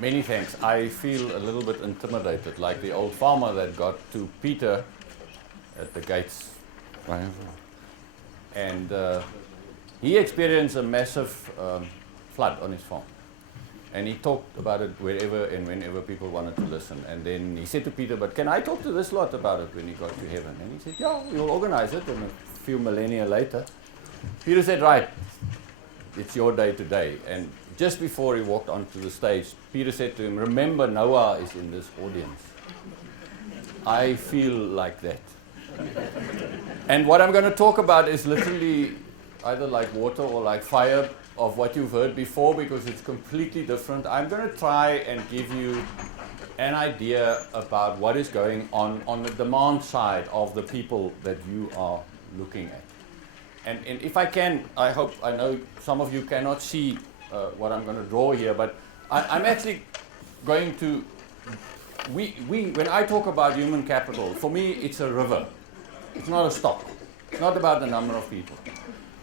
Many thanks. I feel a little bit intimidated, like the old farmer that got to Peter at the gates. And he experienced a massive flood on his farm. And he talked about it wherever and whenever people wanted to listen. And then he said to Peter, but can I talk to this lot about it when he got to heaven? And he said, yeah, we'll organize it. And a few millennia later, Peter said, right, it's your day today. And just before he walked onto the stage, Peter said to him, remember, Noah is in this audience. I feel like that. And what I'm going to talk about is literally either like water or like fire of what you've heard before, because it's completely different. I'm going to try and give you an idea about what is going on the demand side of the people that you are looking at. And if I can, I know some of you cannot see what I'm going to draw here, but I'm actually going to, when I talk about human capital, for me it's a river. It's not a stock. It's not about the number of people.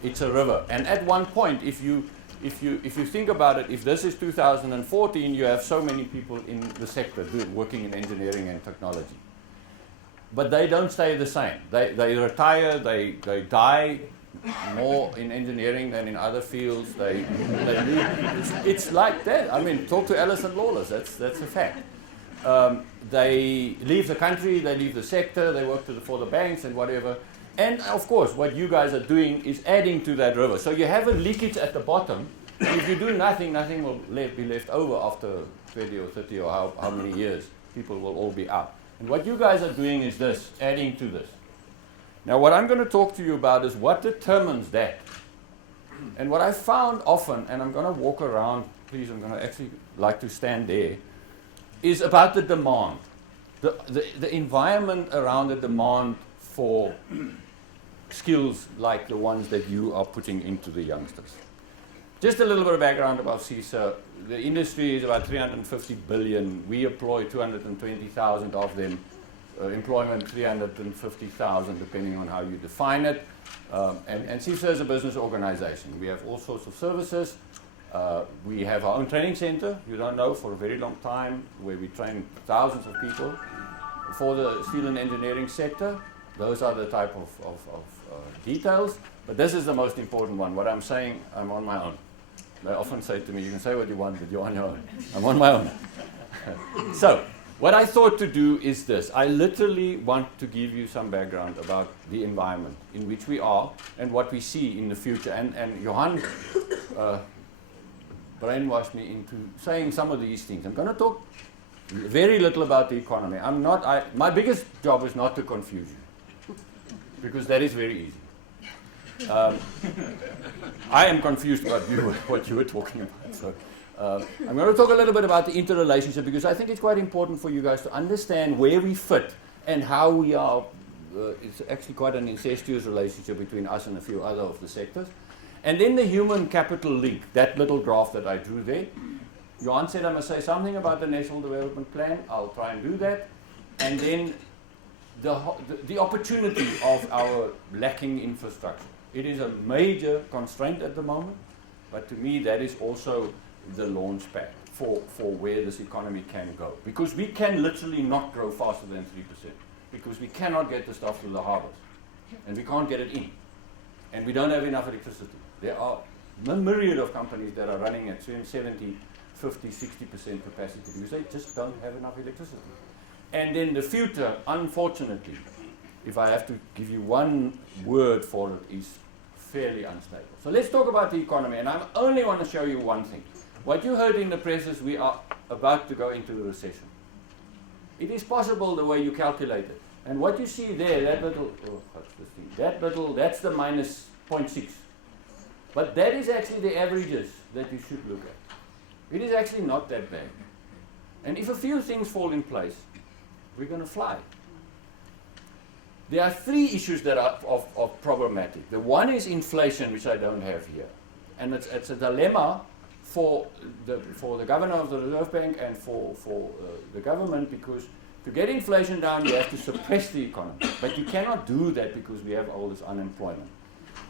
It's a river. And at one point, if you think about it, if this is 2014, you have so many people in the sector working in engineering and technology. But they don't stay the same. They retire, they die more in engineering than in other fields. They leave. It's like that. I mean, talk to Alison Lawless. That's a fact. They leave the country, they leave the sector, they work for the banks and whatever. And of course, what you guys are doing is adding to that river. So you have a leakage at the bottom. If you do nothing, nothing will be left over after 20 or 30 or how many years. People will all be out. And what you guys are doing is this, adding to this. Now, what I'm going to talk to you about is what determines that. And what I found often, and I'm going to walk around, please, I'm going to actually like to stand there, is about the demand. The environment around the demand for skills like the ones that you are putting into the youngsters. Just a little bit of background about CISA. The industry is about 350 billion. We employ 220,000 of them. Employment 350,000, depending on how you define it. And CISA is a business organization. We have all sorts of services. We have our own training center, you don't know, for a very long time, where we train thousands of people for the steel and engineering sector. Those are the type of details, but this is the most important one. What I'm saying, I'm on my own. They often say to me, you can say what you want, but you're on your own. I'm on my own. So, what I thought to do is this. I literally want to give you some background about the environment in which we are and what we see in the future. And Johan brainwashed me into saying some of these things. I'm going to talk very little about the economy. My biggest job is not to confuse you, because that is very easy. I am confused about what you were talking about. So, I'm going to talk a little bit about the interrelationship, because I think it's quite important for you guys to understand where we fit and how we are. It's actually quite an incestuous relationship between us and a few other of the sectors. And then the human capital link, that little graph that I drew there. Johan said I must say something about the National Development Plan. I'll try and do that. And then the opportunity of our lacking infrastructure. It is a major constraint at the moment, but to me that is also the launch pad for where this economy can go. Because we can literally not grow faster than 3%, because we cannot get the stuff through the harbors, and we can't get it in, and we don't have enough electricity. There are a myriad of companies that are running at 70, 50, 60% capacity because they just don't have enough electricity. And then the future, unfortunately, if I have to give you one word for it, is fairly unstable. So let's talk about the economy, and I only want to show you one thing. What you heard in the press is we are about to go into a recession. It is possible the way you calculate it. And what you see there, that little, that's the minus 0.6. But that is actually the averages that you should look at. It is actually not that bad. And if a few things fall in place, we're going to fly. There are three issues that are problematic. The one is inflation, which I don't have here. And it's a dilemma for the governor of the Reserve Bank and for the government, because to get inflation down, you have to suppress the economy. But you cannot do that because we have all this unemployment.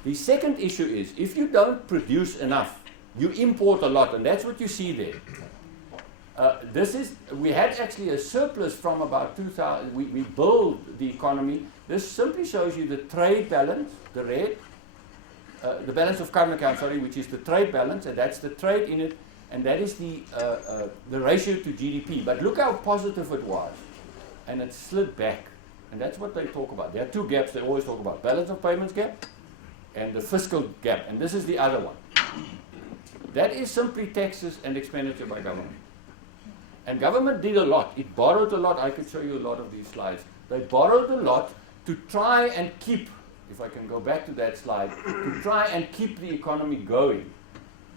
The second issue is, if you don't produce enough, you import a lot, and that's what you see there. We had actually a surplus from about 2000. We built the economy. This simply shows you the trade balance, the red, the balance of current account, sorry, which is the trade balance, and that's the trade in it, and that is the ratio to GDP. But look how positive it was, and it slid back, and that's what they talk about. There are two gaps they always talk about: balance of payments gap and the fiscal gap, and this is the other one. That is simply taxes and expenditure by government. And government did a lot. It borrowed a lot. I could show you a lot of these slides. They borrowed a lot to try and keep, if I can go back to that slide, to try and keep the economy going.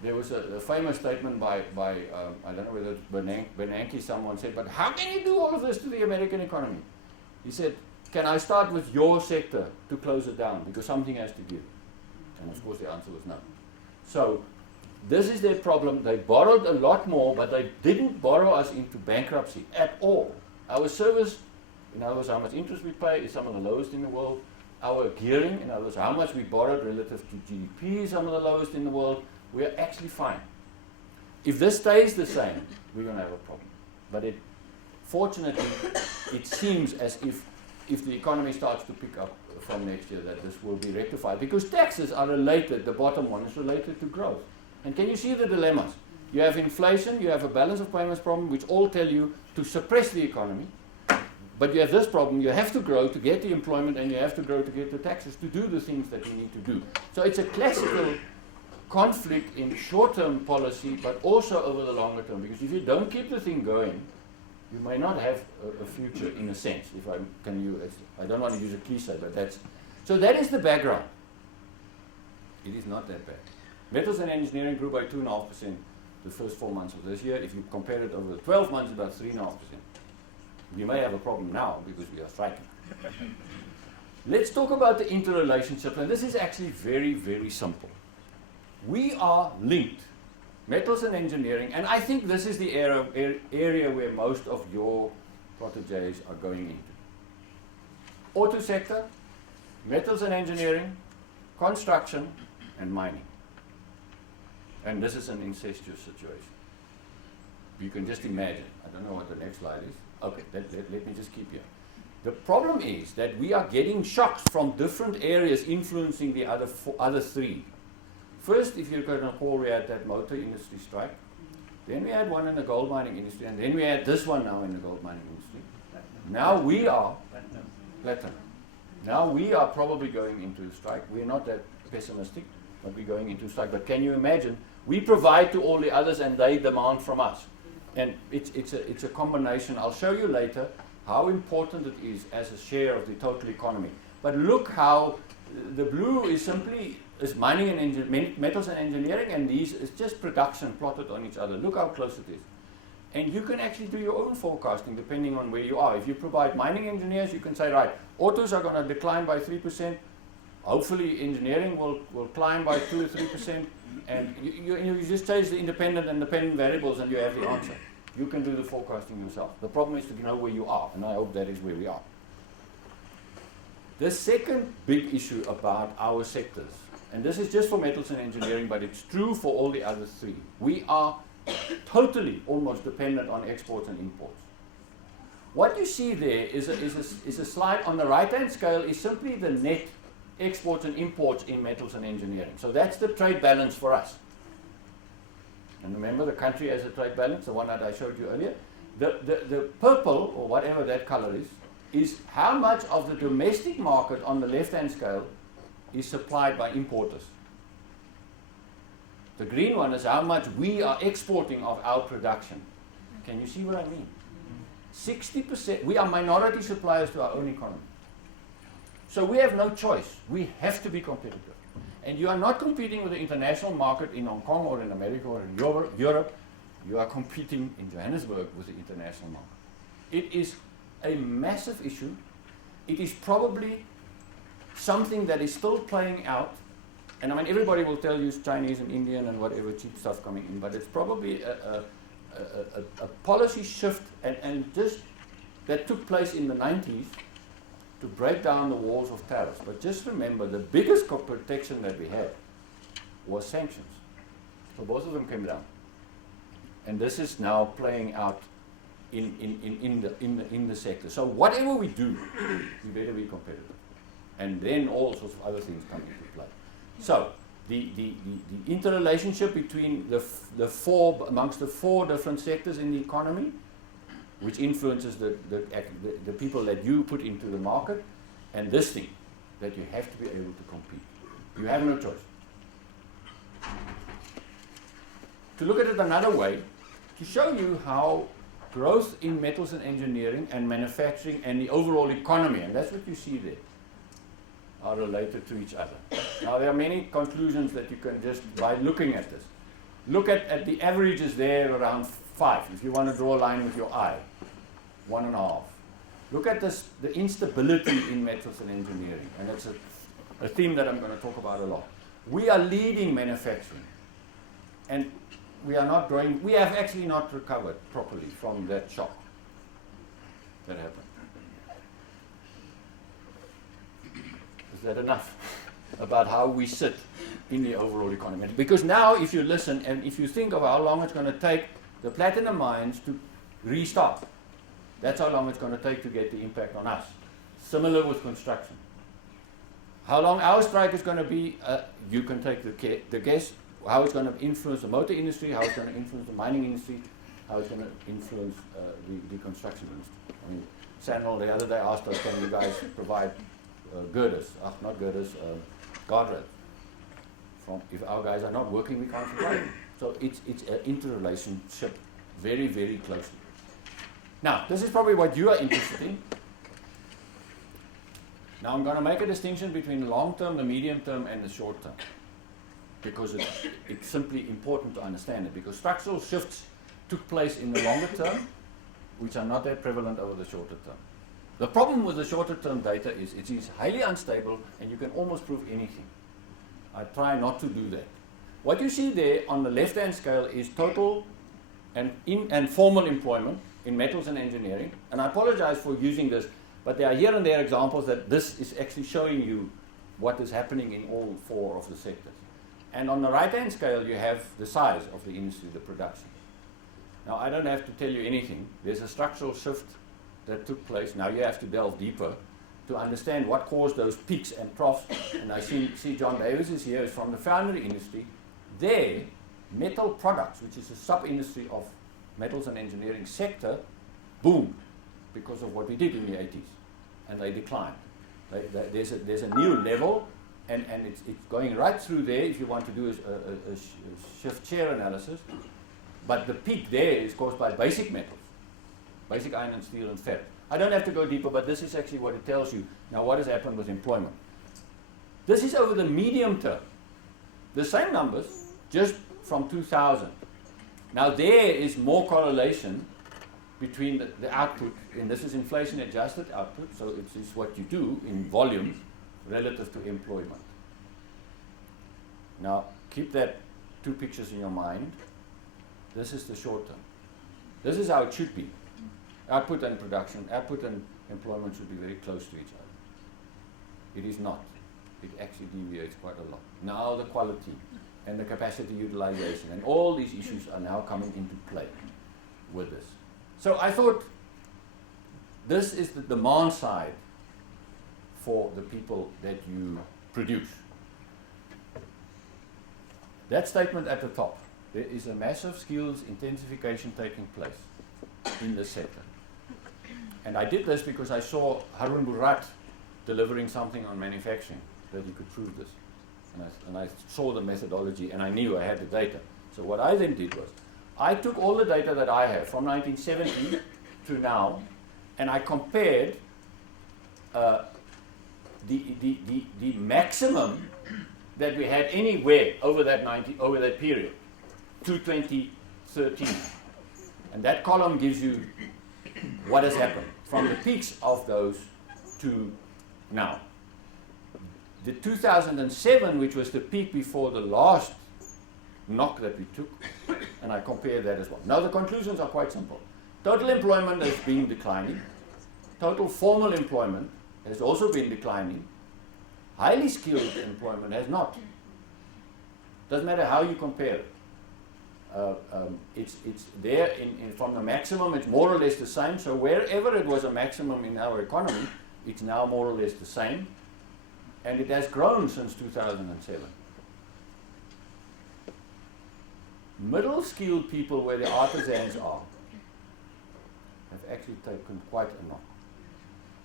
There was a famous statement by I don't know whether it's Bernanke, someone said, but how can you do all of this to the American economy? He said, can I start with your sector to close it down? Because something has to give. And of course the answer was no. So this is their problem. They borrowed a lot more, but they didn't borrow us into bankruptcy at all. Our service, in other words, how much interest we pay, is some of the lowest in the world. Our gearing, in other words, how much we borrowed relative to GDP, is some of the lowest in the world. We are actually fine. If this stays the same, we're going to have a problem. But fortunately, it seems as if the economy starts to pick up from next year, that this will be rectified. Because taxes are related, the bottom one is related to growth. And can you see the dilemmas? You have inflation, you have a balance of payments problem, which all tell you to suppress the economy. But you have this problem, you have to grow to get the employment, and you have to grow to get the taxes to do the things that you need to do. So it's a classical conflict in short-term policy, but also over the longer term. Because if you don't keep the thing going, you may not have a future in a sense. If I can use, I don't want to use a cliche, but that's, so that is the background. It is not that bad. Metals and engineering grew by 2.5% the first 4 months of this year. If you compare it over the 12 months, about 3.5%. We may have a problem now because we are striking. Let's talk about the interrelationship, and this is actually very, very simple. We are linked, metals and engineering, and I think this is the area where most of your protégés are going into. Auto sector, metals and engineering, construction, and mining. And this is an incestuous situation. You can just imagine. I don't know what the next slide is. Okay, let me just keep here. The problem is that we are getting shocks from different areas influencing the other three. First, if you're going to recall, we had that motor industry strike. Then we had one in the gold mining industry, and then we had this one now in the gold mining industry. Now we are platinum. Now we are probably going into a strike. We're not that pessimistic, but we're going into a strike. But can you imagine? We provide to all the others, and they demand from us. And it's a combination. I'll show you later how important it is as a share of the total economy. But look how the blue is simply mining and metals and engineering, and these is just production plotted on each other. Look how close it is. And you can actually do your own forecasting depending on where you are. If you provide mining engineers, you can say, right, autos are going to decline by 3%. Hopefully engineering will climb by 2 or 3%. And you just change the independent and dependent variables, and you have the answer. You can do the forecasting yourself. The problem is to know where you are, and I hope that is where we are. The second big issue about our sectors, and this is just for metals and engineering, but it's true for all the other three. We are totally almost dependent on exports and imports. What you see there is a slide on the right-hand scale is simply the net exports and imports in metals and engineering. So that's the trade balance for us. And remember, the country has a trade balance, the one that I showed you earlier. The purple, or whatever that color is how much of the domestic market on the left-hand scale is supplied by importers. The green one is how much we are exporting of our production. Can you see what I mean? 60%, we are minority suppliers to our own economy. So we have no choice. We have to be competitive. And you are not competing with the international market in Hong Kong or in America or in Europe. You are competing in Johannesburg with the international market. It is a massive issue. It is probably something that is still playing out. And I mean, everybody will tell you it's Chinese and Indian and whatever cheap stuff coming in, but it's probably a policy shift and just that took place in the 90s to break down the walls of tariffs. But just remember, the biggest protection that we had was sanctions. So both of them came down. And this is now playing out in the sector. So whatever we do, we better be competitive. And then all sorts of other things come into play. So the interrelationship between amongst the four different sectors in the economy, which influences the people that you put into the market, and this thing, that you have to be able to compete. You have no choice. To look at it another way, to show you how growth in metals and engineering and manufacturing and the overall economy, and that's what you see there, are related to each other. Now there are many conclusions that you can just, by looking at this. Look at the averages there around 5, if you want to draw a line with your eye, 1.5. Look at this, the instability in metals and engineering, and it's a theme that I'm going to talk about a lot. We are leading manufacturing, and we are not growing. We have actually not recovered properly from that shock that happened. Is that enough about how we sit in the overall economy? Because now, if you listen and if you think of how long it's going to take the platinum mines to restart, that's how long it's going to take to get the impact on us. Similar with construction. How long our strike is going to be, you can take the guess. How it's going to influence the motor industry, how it's going to influence the mining industry, how it's going to influence the construction industry. I mean, Samuel the other day asked us, can you guys provide girders, not girders, guardrails. If our guys are not working, we can't survive. So it's an interrelationship very, very closely. Now, this is probably what you are interested in. Now I'm going to make a distinction between the long term, the medium term, and the short term, because it's simply important to understand it, because structural shifts took place in the longer term, which are not that prevalent over the shorter term. The problem with the shorter term data is it is highly unstable and you can almost prove anything. I try not to do that. What you see there on the left hand scale is total and formal employment in metals and engineering, and I apologize for using this, but there are here and there examples that this is actually showing you what is happening in all four of the sectors. And on the right-hand scale, you have the size of the industry, the production. Now, I don't have to tell you anything. There's a structural shift that took place. Now you have to delve deeper to understand what caused those peaks and troughs. And I see John Davis is here, is from the foundry industry. There, metal products, which is a sub-industry of metals and engineering sector, boomed because of what we did in the 80s. And they declined. There's a new level. And it's going right through there if you want to do a shift share analysis. But the peak there is caused by basic metals, basic iron and steel and ferrite. I don't have to go deeper, but this is actually what it tells you. Now, what has happened with employment? This is over the medium term. The same numbers, just from 2000. Now, there is more correlation between the output, and this is inflation adjusted output, so it's what you do in volume relative to employment. Now, keep that two pictures in your mind. This is the short term. This is how it should be. Output and production, output and employment should be very close to each other. It is not. It actually deviates quite a lot. Now the quality and the capacity utilization and all these issues are now coming into play with this. So I thought this is the demand side for the people that you produce. That statement at the top, there is a massive skills intensification taking place in this sector. And I did this because I saw Harun Burat delivering something on manufacturing that he could prove this. And I saw the methodology and I knew I had the data. So what I then did was, I took all the data that I have from 1970 to now, and I compared the maximum that we had anywhere over that period to 2013. And that column gives you what has happened from the peaks of those to now. The 2007, which was the peak before the last knock that we took, and I compared that as well. Now the conclusions are quite simple. Total employment has been declining. Total formal employment has also been declining. Highly skilled employment has not. Doesn't matter how you compare it. it's there from the maximum, it's more or less the same. So wherever it was a maximum in our economy, it's now more or less the same. And it has grown since 2007. Middle-skilled people, where the artisans are, have actually taken quite a knock.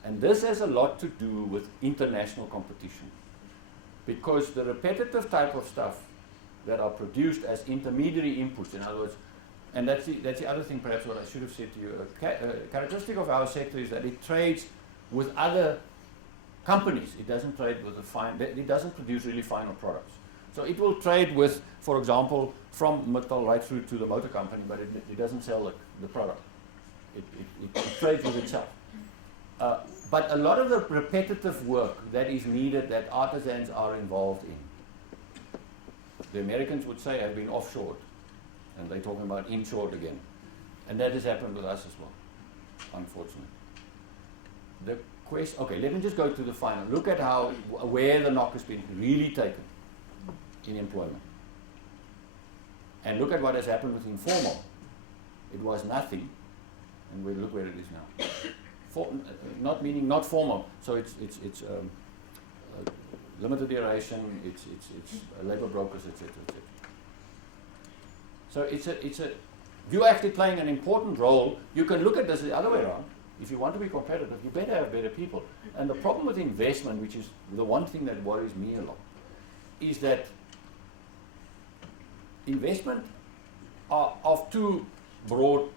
And this has a lot to do with international competition. Because the repetitive type of stuff that are produced as intermediary inputs, in other words, and that's the other thing perhaps what I should have said to you, a characteristic of our sector is that it trades with other companies. It doesn't trade with it doesn't produce really final products. So it will trade with, for example, from Mittal right through to the motor company, but it doesn't sell the product. It trades with itself. But a lot of the repetitive work that is needed that artisans are involved in, the Americans would say have been offshored, and they're talking about inshored again. And that has happened with us as well, unfortunately. The question, okay, let me just go to the final. Look at where the knock has been really taken in employment. And look at what has happened with informal. It was nothing, and look where it is now. Not meaning not formal, so it's limited duration, it's labor brokers, etc. So you're actually playing an important role. You can look at this the other way around. If you want to be competitive, you better have better people. And the problem with investment, which is the one thing that worries me a lot, is that investment are of two broad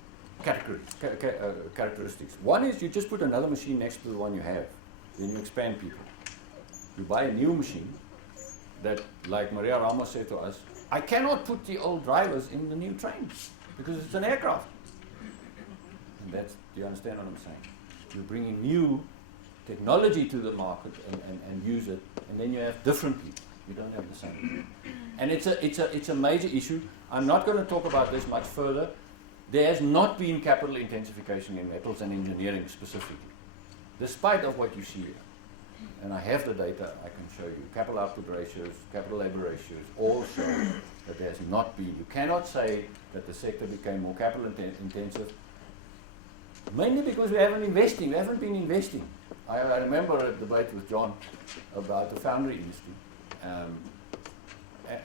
characteristics. One is you just put another machine next to the one you have, then you expand people. You buy a new machine that, like Maria Ramos said to us, I cannot put the old drivers in the new trains because it's an aircraft. And do you understand what I'm saying? You're bringing new technology to the market and use it, and then you have different people. You don't have the same people. And it's a major issue. I'm not going to talk about this much further. There has not been capital intensification in metals and engineering specifically, despite of what you see here. And I have the data I can show you. Capital output ratios, capital labor ratios, all show that there has not been. You cannot say that the sector became more capital intensive, mainly because we haven't been investing. I remember a debate with John about the foundry industry.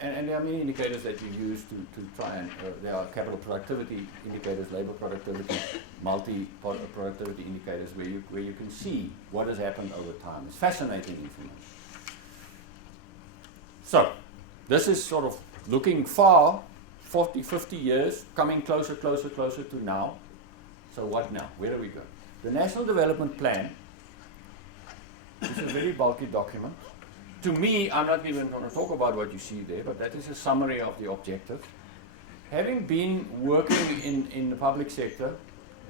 And there are many indicators that you use to try and, there are capital productivity indicators, labor productivity, multi-productivity indicators where you can see what has happened over time. It's fascinating information. So, this is sort of looking far, 40, 50 years, coming closer to now. So what now? Where do we go? The National Development Plan is a very bulky document. To me, I'm not even going to talk about what you see there, but that is a summary of the objectives. Having been working in the public sector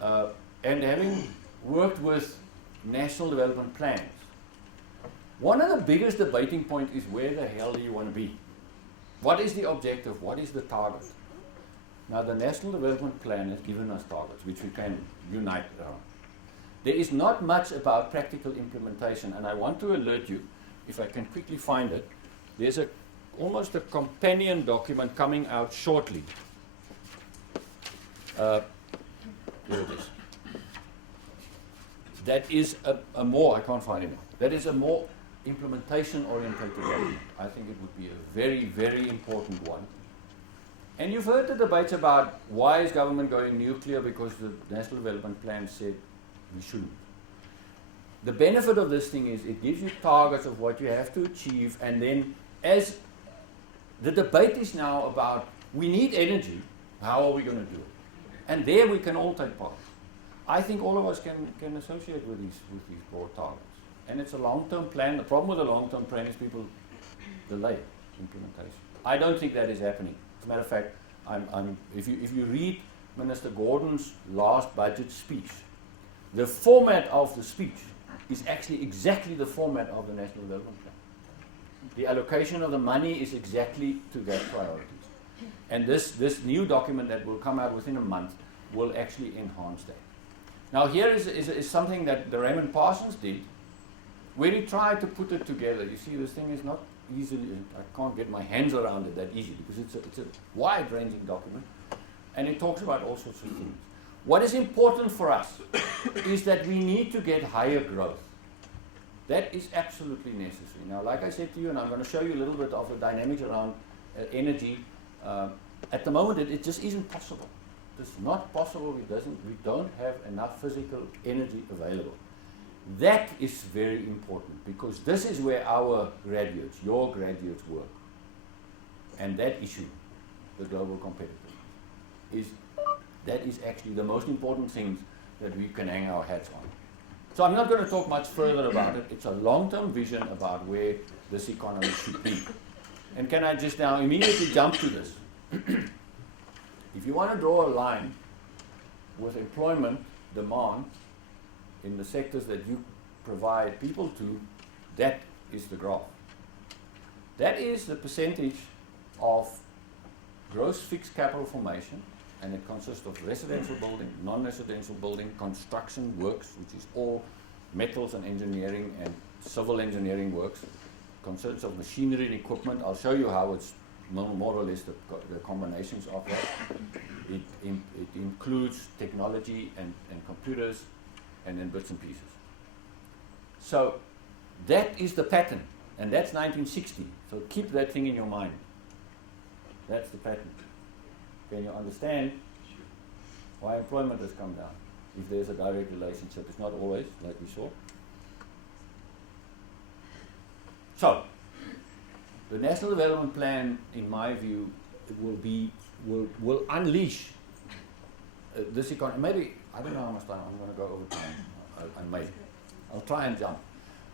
and having worked with national development plans, one of the biggest debating points is where the hell do you want to be? What is the objective? What is the target? Now, the National Development Plan has given us targets, which we can unite around. There is not much about practical implementation, and I want to alert you, if I can quickly find it, there's almost a companion document coming out shortly. Here it is. That is a more, I can't find it now, that is a more implementation-oriented document. I think it would be a very, very important one. And you've heard the debates about why is government going nuclear, because the National Development Plan said we shouldn't. The benefit of this thing is it gives you targets of what you have to achieve, and then as the debate is now about we need energy, how are we going to do it? And there we can all take part. I think all of us can associate with these broad targets. And it's a long-term plan. The problem with a long-term plan is people delay implementation. I don't think that is happening. As a matter of fact, if you read Minister Gordon's last budget speech, the format of the speech is actually exactly the format of the National Development Plan. The allocation of the money is exactly to that priorities. And this new document that will come out within a month will actually enhance that. Now here is something that the Raymond Parsons did, where he tried to put it together. You see, this thing is not easily, I can't get my hands around it that easily, because it's a wide-ranging document. and it talks about all sorts of things. What is important for us is that we need to get higher growth. That is absolutely necessary. Now, like I said to you, and I'm going to show you a little bit of the dynamics around energy. At the moment, it just isn't possible. It's not possible. We don't have enough physical energy available. That is very important, because this is where our graduates, your graduates, work. And that issue, the global competitiveness, that is actually the most important things that we can hang our hats on. So I'm not going to talk much further about it. It's a long-term vision about where this economy should be. And can I just now immediately jump to this? If you want to draw a line with employment demand in the sectors that you provide people to, that is the graph. That is the percentage of gross fixed capital formation, and it consists of residential building, non-residential building, construction works, which is all metals and engineering and civil engineering works. Consists of machinery and equipment. I'll show you how it's more or less the combinations of that. It includes technology and computers, and then bits and pieces. So that is the pattern, and that's 1960. So keep that thing in your mind. That's the pattern. Can you understand why employment has come down? If there's a direct relationship, it's not always, like we saw. So, the National Development Plan, in my view, will unleash this economy. Maybe, I don't know how much time, I'm going to go over time. I may. I'll try and jump.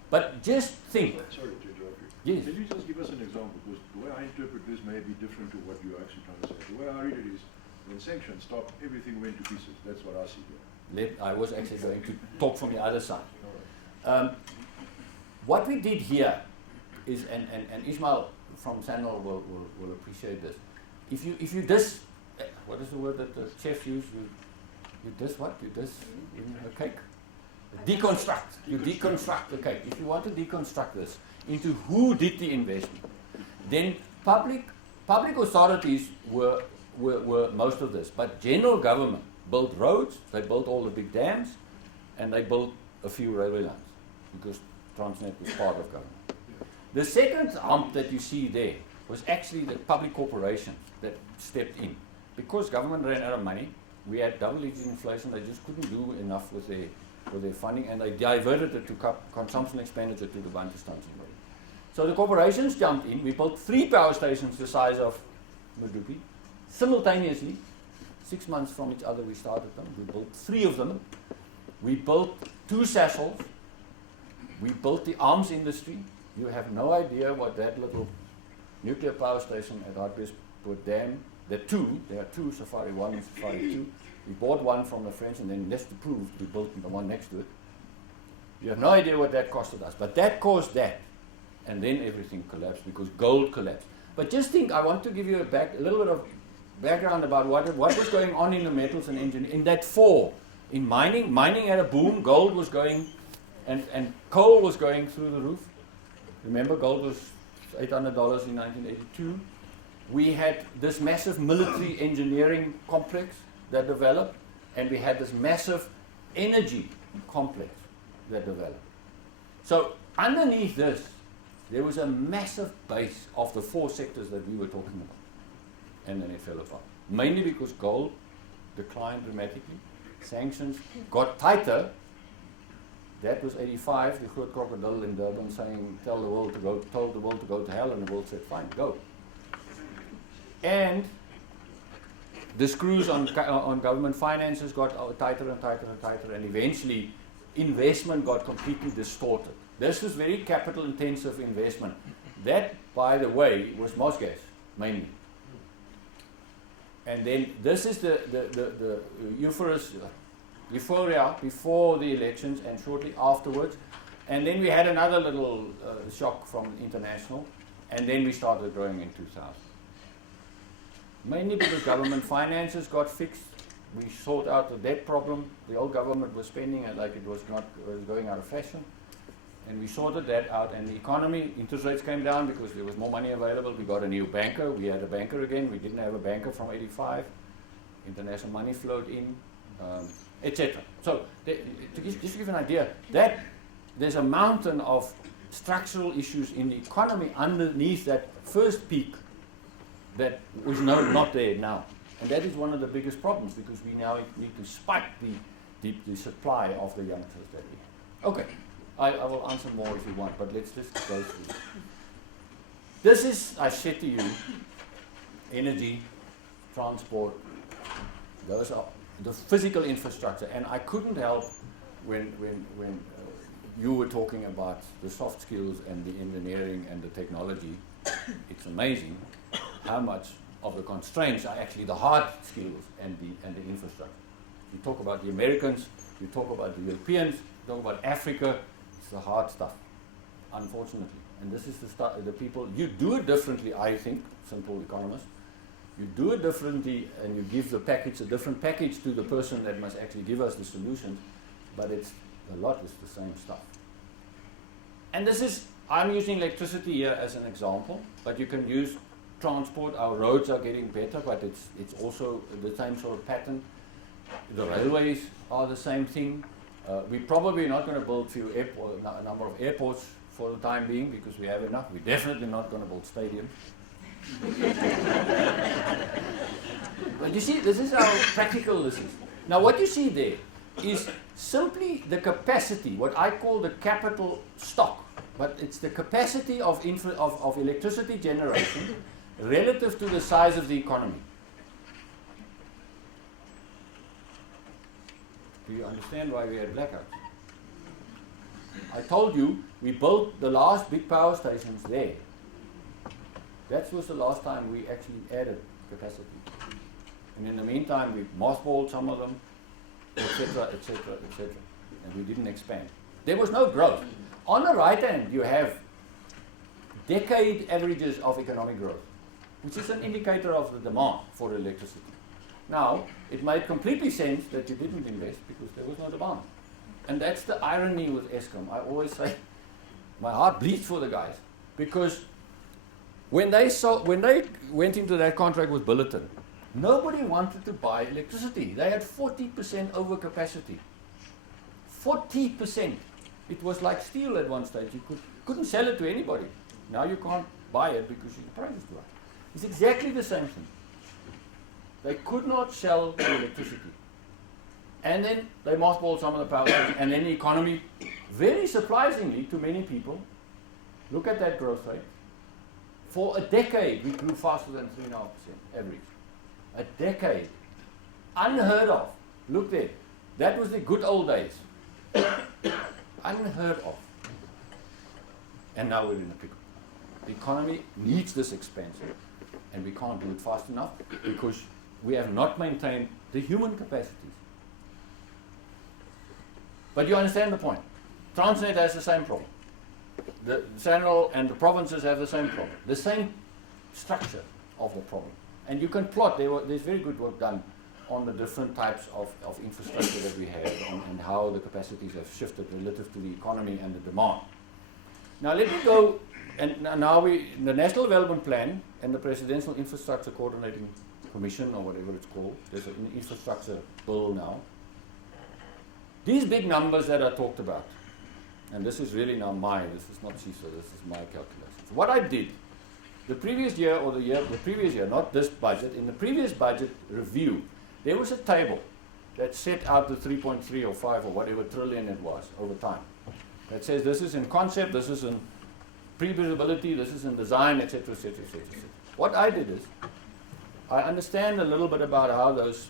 But just think. Sorry to interrupt you. Yes. Can you just give us an example? Because the way I interpret this may be different to what you're actually trying to say. The way I read it is, when sanctions stopped, everything went to pieces. That's what I see here. I was actually going to talk from the other side. What we did here is, and Ismail from Sanol will appreciate this. If you what is the word that the chefs use? You a cake? Deconstruct. You deconstruct the cake. If you want to deconstruct this into who did the investment, then public authorities were most of this, but general government built roads, they built all the big dams, and they built a few railway lines, because Transnet was part of government. The second hump that you see there was actually the public corporations that stepped in. Because government ran out of money, we had double-digit inflation, they just couldn't do enough with their funding, and they diverted it to consumption expenditure to the Bantustan. So the corporations jumped in. We built 3 power stations the size of Medupi. Simultaneously, 6 months from each other we started them. We built 3 of them. We built 2 Sasols. We built the arms industry. You have no idea what that little nuclear power station at Hartbeespoort Dam, there are 2, Safari 1 and Safari 2. We bought one from the French, and then just to prove, we built the one next to it. You have no idea what that costed us, but that caused that. And then everything collapsed because gold collapsed. But just think, I want to give you a little bit of background about what was going on in the metals and engineering. In that 4, in mining had a boom, gold was going, and coal was going through the roof. Remember, gold was $800 in 1982. We had this massive military engineering complex that developed, and we had this massive energy complex that developed. So underneath this, there was a massive base of the 4 sectors that we were talking about. And then it fell apart. Mainly because gold declined dramatically. Sanctions got tighter. That was 85, the Groot Crocodile in Durban saying, told the world to go to hell, and the world said, fine, go. And the screws on government finances got tighter and tighter and tighter, and eventually investment got completely distorted. This was very capital intensive investment. That, by the way, was Mosgas, mainly. And then this is the euphoria before the elections and shortly afterwards. And then we had another little shock from international, and then we started growing in 2000. Mainly because government finances got fixed. We sorted out the debt problem. The old government was spending it like it was going out of fashion. And we sorted that out, and the economy, interest rates came down because there was more money available. We got a new banker. We had a banker again. We didn't have a banker from 85. international money flowed in, etc. So to just give you an idea, that there's a mountain of structural issues in the economy underneath that first peak that was not there now. And that is one of the biggest problems, because we now need to spike the supply of the youngsters that we have. Okay, I will answer more if you want, but let's just go through. This is, I said to you, energy, transport, those are the physical infrastructure. And I couldn't help when you were talking about the soft skills and the engineering and the technology. It's amazing how much of the constraints are actually the hard skills and the infrastructure. You talk about the Americans, you talk about the Europeans, you talk about Africa, it's the hard stuff, unfortunately. And this is the people, you do it differently, I think, simple economist. You do it differently and you give the package, a different package to the person that must actually give us the solutions, but a lot is the same stuff. And this is, I'm using electricity here as an example, but you can use transport. Our roads are getting better, but it's also the same sort of pattern. The railways are the same thing. We're probably not going to build a number of airports for the time being, because we have enough. We're definitely not going to build stadiums. But you see, this is how practical this is. Now what you see there is simply the capacity, what I call the capital stock, but it's the capacity of electricity generation relative to the size of the economy. Do you understand why we had blackouts? I told you we built the last big power stations there. That was the last time we actually added capacity. And in the meantime, we mothballed some of them, etc., etc., etc. And we didn't expand. There was no growth. On the right hand, you have decade averages of economic growth, which is an indicator of the demand for electricity. Now, it made completely sense that you didn't invest because there was no demand. And that's the irony with Eskom. I always say, my heart bleeds for the guys, because when they went into that contract with Billiton, nobody wanted to buy electricity. They had 40% overcapacity. 40%. It was like steel at one stage. You couldn't sell it to anybody. Now you can't buy it because the price is too high. It's exactly the same thing. They could not sell the electricity. And then they mothballed some of the power stations, and then the economy, very surprisingly to many people, look at that growth rate. For a decade, we grew faster than 3.5% average. A decade. Unheard of. Look there. That was the good old days. Unheard of. And now we're in a pickle. The economy needs this expansion, and we can't do it fast enough because we have not maintained the human capacities. But you understand the point. Transnet has the same problem. The Central and the provinces have the same problem. The same structure of the problem. And you can plot, there's very good work done on the different types of infrastructure that we have and how the capacities have shifted relative to the economy and the demand. Now let me go, and now the National Development Plan and the Presidential Infrastructure Coordinating Commission, or whatever it's called, there's an infrastructure bill now. These big numbers that I talked about, and this is really now this is not CISA, this is my calculations. What I did, the previous year, not this budget, in the previous budget review, there was a table that set out the 3.3 or 5 or whatever trillion it was over time. That says this is in concept, this is in pre-feasibility, this is in design, etc., etc., etc., etc. What I did is, I understand a little bit about how those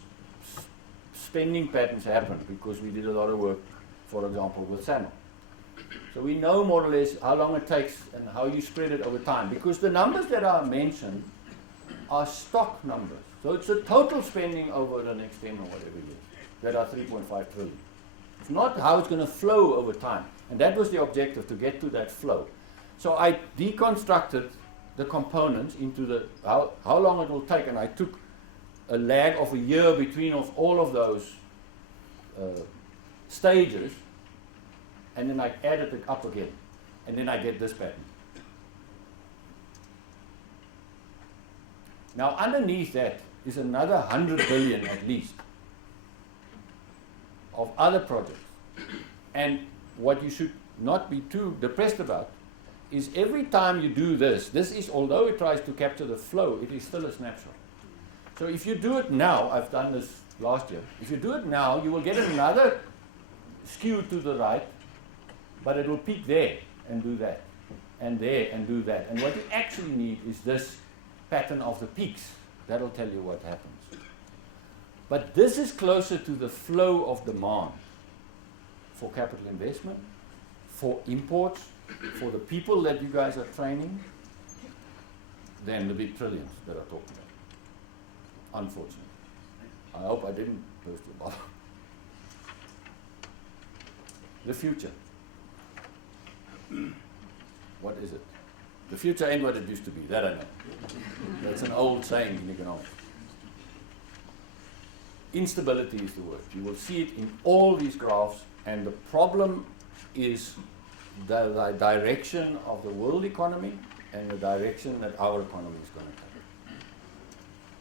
spending patterns happen, because we did a lot of work, for example, with SAML. So we know more or less how long it takes and how you spread it over time, because the numbers that are mentioned are stock numbers. So it's a total spending over the next 10 or whatever years that are 3.5 trillion. It's not how it's going to flow over time. And that was the objective, to get to that flow. So I deconstructed the components into the how long it will take, and I took a lag of a year between all of those stages, and then I added it up again, and then I get this pattern. Now underneath that is another 100 billion at least of other projects. And what you should not be too depressed about is every time you do this is, although it tries to capture the flow, it is still a snapshot. So if you do it now, I've done this last year, if you do it now, you will get another skew to the right, but it will peak there and do that, and there and do that. And what you actually need is this pattern of the peaks. That'll tell you what happens. But this is closer to the flow of demand for capital investment, for imports, for the people that you guys are training, than the big trillions that I talked about. Unfortunately. I hope I didn't burst your bubble. The future. What is it? The future ain't what it used to be, that I know. That's an old saying in economics. Instability is the word. You will see it in all these graphs, and the problem is the direction of the world economy and the direction that our economy is going to take.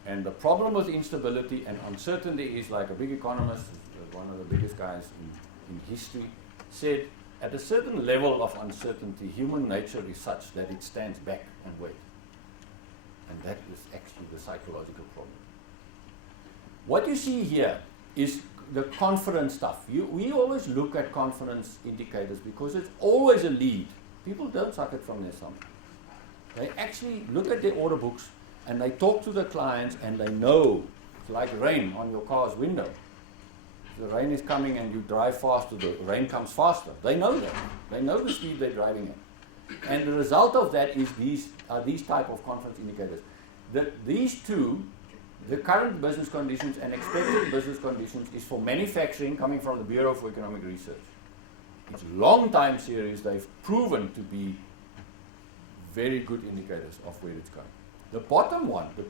And the problem with instability and uncertainty is, like a big economist, one of the biggest guys in history, said, at a certain level of uncertainty, human nature is such that it stands back and waits. And that is actually the psychological problem. What you see here is the confidence stuff. We always look at confidence indicators because it's always a lead. People don't suck it from their thumb. They actually look at their order books and they talk to the clients and they know. It's like rain on your car's window. If the rain is coming and you drive faster, the rain comes faster. They know that. They know the speed they're driving at. And the result of that is these type of confidence indicators. These two, the current business conditions and expected business conditions, is for manufacturing, coming from the Bureau for Economic Research. It's a long time series. They've proven to be very good indicators of where it's going. The bottom one, the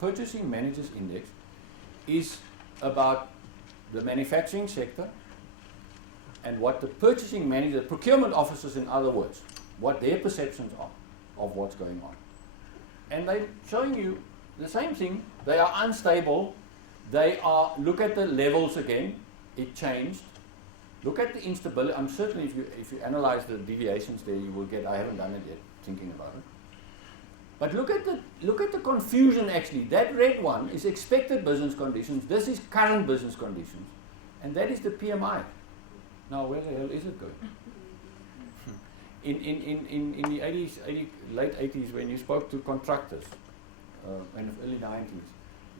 Purchasing Managers Index, is about the manufacturing sector and what the purchasing managers, procurement officers in other words, what their perceptions are of what's going on. And they're showing you the same thing. They are unstable. Look at the levels again. It changed. Look at the instability. I'm certain if you analyze the deviations there, you will get, I haven't done it yet, thinking about it. But look at the confusion actually. That red one is expected business conditions. This is current business conditions. And that is the PMI. Now where the hell is it going? In the 80s, late 80s, when you spoke to contractors, and the early 90s,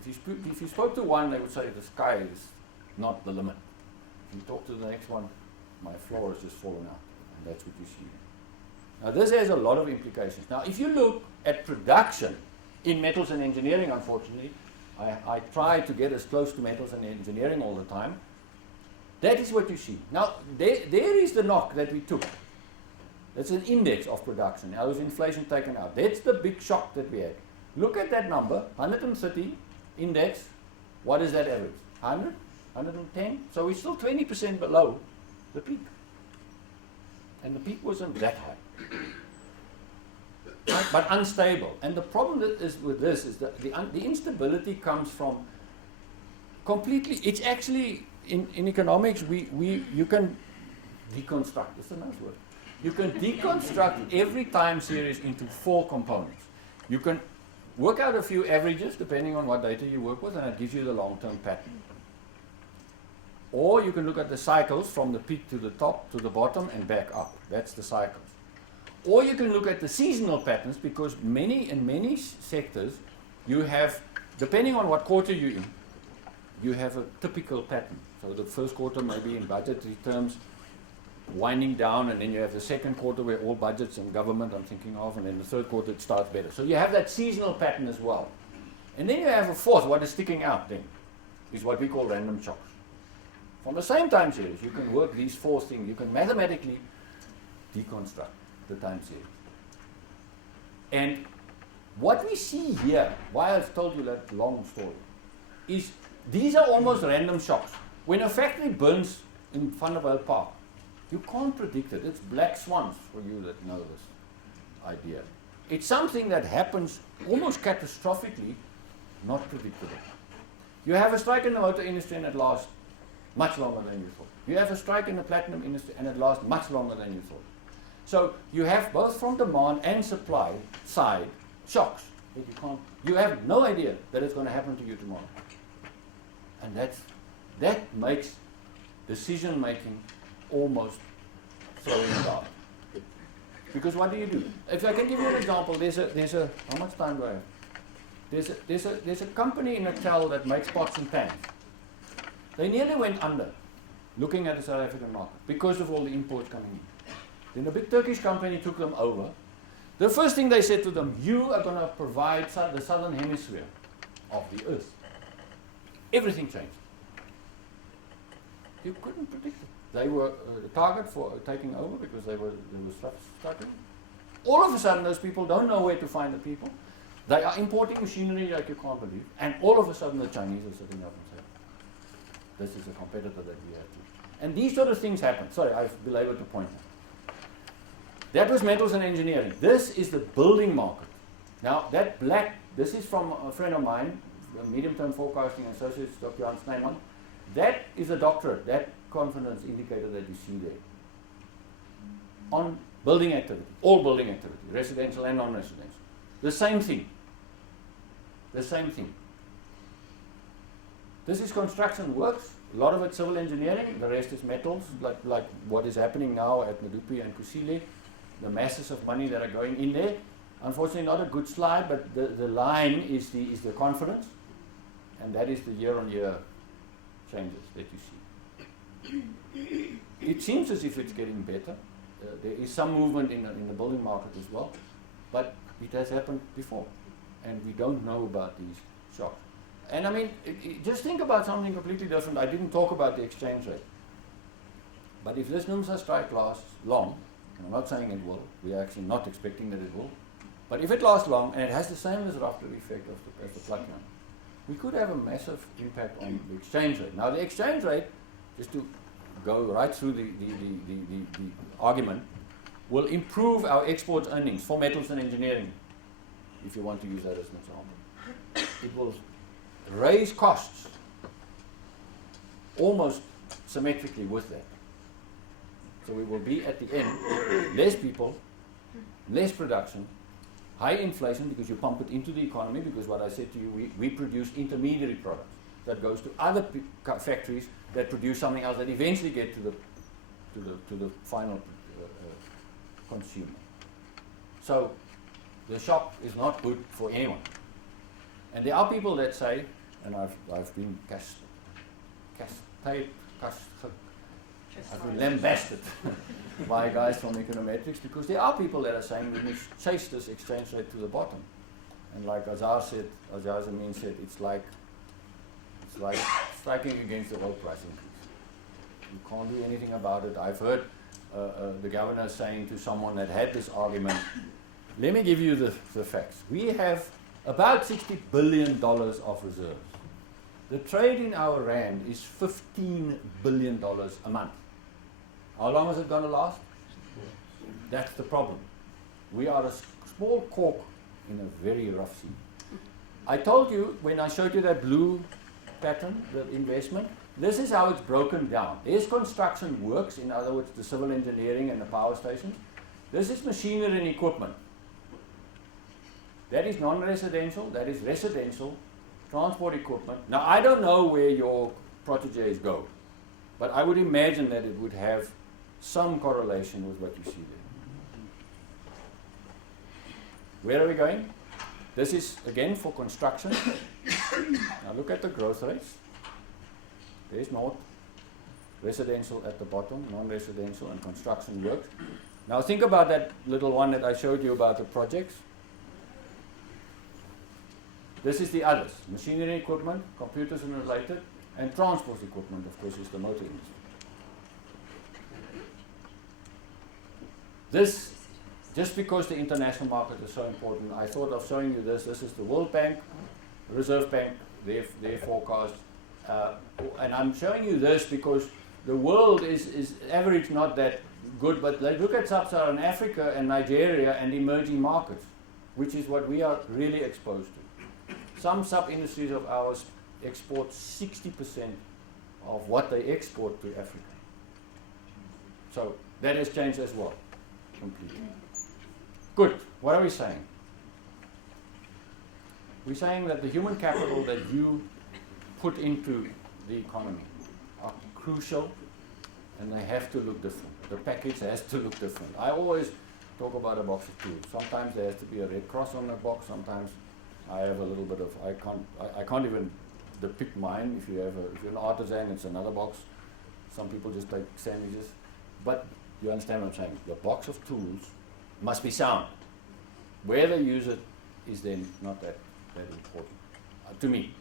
if you spoke to one, they would say the sky is not the limit. If you talk to the next one, my floor has just fallen out. And that's what you see. Now this has a lot of implications. Now if you look at production in metals and engineering, unfortunately, I try to get as close to metals and engineering all the time. That is what you see. Now there is the knock that we took. That's an index of production. Now, was inflation taken out? That's the big shock that we had. Look at that number, 130 index. What is that average? 100? 110? So we're still 20% below the peak. And the peak wasn't that high. Right? But unstable. And the problem that is with this is that the instability comes from completely, it's actually, in economics, you can deconstruct, it's a nice word. You can deconstruct every time series into 4 components. You can work out a few averages depending on what data you work with, and it gives you the long-term pattern. Or you can look at the cycles from the peak to the top to the bottom and back up. That's the cycles. Or you can look at the seasonal patterns, because in many sectors you have, depending on what quarter you're in, you have a typical pattern. So the first quarter may be in budgetary terms winding down, and then you have the second quarter where all budgets and government I'm thinking of, and then the third quarter it starts better. So you have that seasonal pattern as well. And then you have a fourth, what is sticking out then, is what we call random shocks. From the same time series, you can work these 4 things. You can mathematically deconstruct the time series. And what we see here, why I've told you that long story, is these are almost random shocks. When a factory burns in Vanderbilt Park, you can't predict it. It's black swans for you that know this idea. It's something that happens almost catastrophically not predictable. You have a strike in the motor industry and it lasts much longer than you thought. You have a strike in the platinum industry and it lasts much longer than you thought. So you have both from demand and supply side shocks that you have no idea that it's going to happen to you tomorrow. And that makes decision making almost throwing down. Because what do? If I can give you an example, there's a how much time do I have? There's a company in Natal that makes pots and pans. They nearly went under, looking at the South African market, because of all the imports coming in. Then a big Turkish company took them over. The first thing they said to them, you are going to provide the southern hemisphere of the earth. Everything changed. You couldn't predict it. They were a target for taking over because they were struggling. All of a sudden, those people don't know where to find the people. They are importing machinery like you can't believe, and all of a sudden the Chinese are sitting up and saying, this is a competitor that we have to. And these sort of things happen. Sorry, I've belabored the point now. That was metals and engineering. This is the building market. Now, that black, this is from a friend of mine, medium-term forecasting associate, Dr. Jan Snyman. That is a doctorate, that confidence indicator that you see there. On building activity, all building activity, residential and non-residential. The same thing. The same thing. This is construction works, a lot of it civil engineering, the rest is metals, like what is happening now at Medupi and Kusile, the masses of money that are going in there. Unfortunately, not a good slide, but the line is the confidence, and that is the year-on-year changes that you see. It seems as if it's getting better. There is some movement in the building market as well, but it has happened before, and we don't know about these shocks. And I mean, just think about something completely different. I didn't talk about the exchange rate, but if this NUMSA strike lasts long, and I'm not saying it will, we are actually not expecting that it will, but if it lasts long and it has the same disruptive effect as the plug line, we could have a massive impact on the exchange rate. Now the exchange rate, just to go right through the argument, will improve our exports earnings for metals and engineering, if you want to use that as an example. It will raise costs almost symmetrically with that. So we will be at the end, less people, less production, high inflation because you pump it into the economy, because what I said to you, we produce intermediary products that goes to other factories that produce something else that eventually get to the final consumer. So the shock is not good for anyone. And there are people that say, and I've been lambasted by guys from econometrics, because there are people that are saying we must chase this exchange rate to the bottom. And like Azar Zamin said, it's like striking against the oil price increase. You can't do anything about it. I've heard the governor saying to someone that had this argument, let me give you the facts. We have about $60 billion of reserves. The trade in our rand is $15 billion a month. How long is it going to last? That's the problem. We are a small cork in a very rough sea. I told you when I showed you that blue pattern, the investment, this is how it's broken down. There's construction works, in other words, the civil engineering and the power stations. This is machinery and equipment. That is non-residential, that is residential, transport equipment. Now, I don't know where your proteges go, but I would imagine that it would have some correlation with what you see there. Where are we going? This is, again, for construction. Now, look at the growth rates. There's north, residential at the bottom, non-residential, and construction works. Now, think about that little one that I showed you about the projects. This is the others, machinery equipment, computers and related, and transport equipment, of course, is the motor industry. This, just because the international market is so important, I thought of showing you this. This is the World Bank, Reserve Bank, their forecast. And I'm showing you this because the world is average not that good, but look at Sub-Saharan Africa and Nigeria and emerging markets, which is what we are really exposed to. Some sub-industries of ours export 60% of what they export to Africa. So that has changed as well, completely. Good. What are we saying? We're saying that the human capital that you put into the economy are crucial, and they have to look different. The package has to look different. I always talk about a box of tools. Sometimes there has to be a red cross on that box. Sometimes I have a little bit of, I can't even depict mine. If you're an artisan, it's another box. Some people just take sandwiches. But you understand what I'm saying. The box of tools must be sound. Where they use it is then not that important. To me,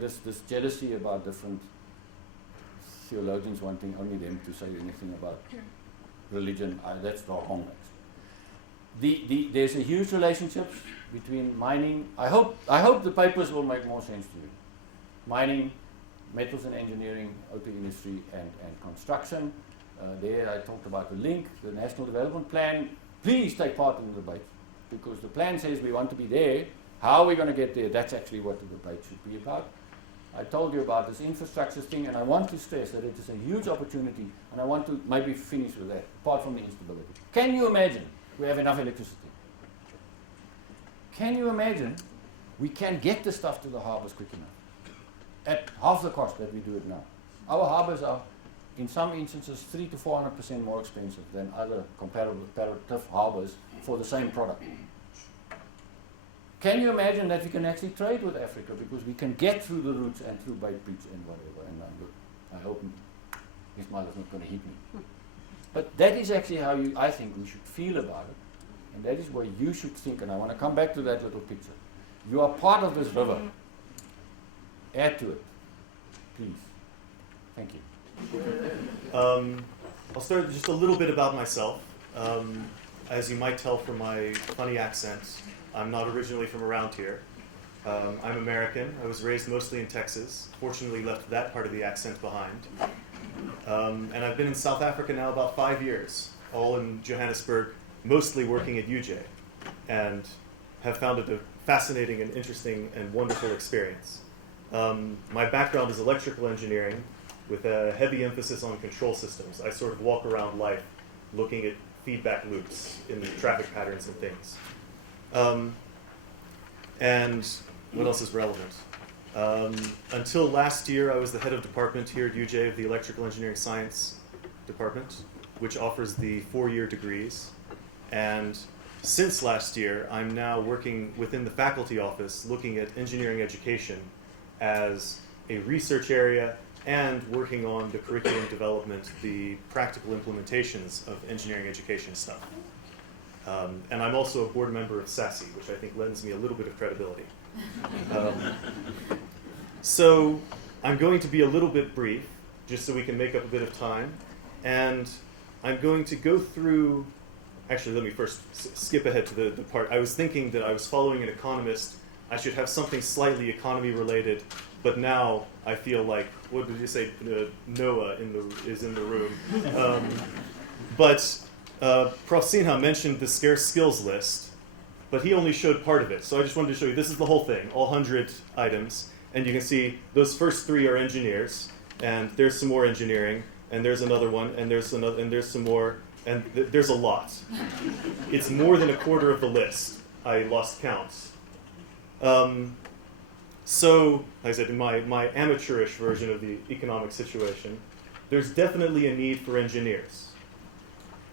this jealousy about different theologians wanting only them to say anything about religion, that's the wrong. There's a huge relationship between mining. I hope the papers will make more sense to you. Mining, metals and engineering, auto industry, and construction. There I talked about the link, the National Development Plan. Please take part in the debate, because the plan says we want to be there. How are we going to get there? That's actually what the debate should be about. I told you about this infrastructure thing, and I want to stress that it is a huge opportunity, and I want to maybe finish with that, apart from the instability. Can you imagine we have enough electricity? Can you imagine we can get the stuff to the harbors quick enough at half the cost that we do it now? Our harbors are, in some instances, 300 to 400% more expensive than other comparative harbors for the same product. Can you imagine that we can actually trade with Africa because we can get through the routes and through Bait Beach and whatever? And I hope Ismail is not going to hit me. But that is actually how I think we should feel about it. And that is where you should think. And I want to come back to that little picture. You are part of this river. Add to it, please. Thank you. I'll start just a little bit about myself. As you might tell from my funny accent, I'm not originally from around here. I'm American. I was raised mostly in Texas. Fortunately, left that part of the accent behind. And I've been in South Africa now about 5 years, all in Johannesburg, mostly working at UJ, and have found it a fascinating and interesting and wonderful experience. My background is electrical engineering with a heavy emphasis on control systems. I sort of walk around life looking at feedback loops in the traffic patterns and things. And what else is relevant? Until last year, I was the head of department here at UJ of the Electrical Engineering Science Department, which offers the 4-year degrees. And since last year, I'm now working within the faculty office looking at engineering education as a research area and working on the curriculum development, the practical implementations of engineering education stuff. And I'm also a board member of SASE, which I think lends me a little bit of credibility. So I'm going to be a little bit brief, just so we can make up a bit of time. And I'm going to go through, actually, let me first skip ahead to the part. I was thinking that I was following an economist. I should have something slightly economy related, but now I feel like, what did you say, Noah is in the room. But Prof. Sinha mentioned the scarce skills list, but he only showed part of it. So I just wanted to show you, this is the whole thing, all 100 items. And you can see those first 3 are engineers, and there's some more engineering, and there's another one, and there's another, and there's some more, and there's a lot. It's more than a quarter of the list. I lost count. So, like I said, in my amateurish version of the economic situation, there's definitely a need for engineers.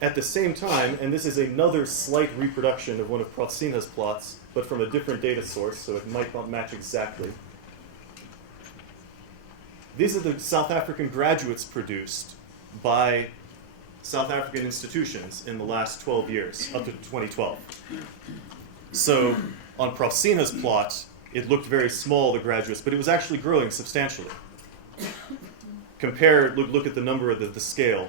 At the same time, and this is another slight reproduction of one of Prof. Sinha's plots, but from a different data source, so it might not match exactly. These are the South African graduates produced by South African institutions in the last 12 years, up to 2012. So on Prof. Sinha's plot, it looked very small, the graduates, but it was actually growing substantially. Look at the number of the scale,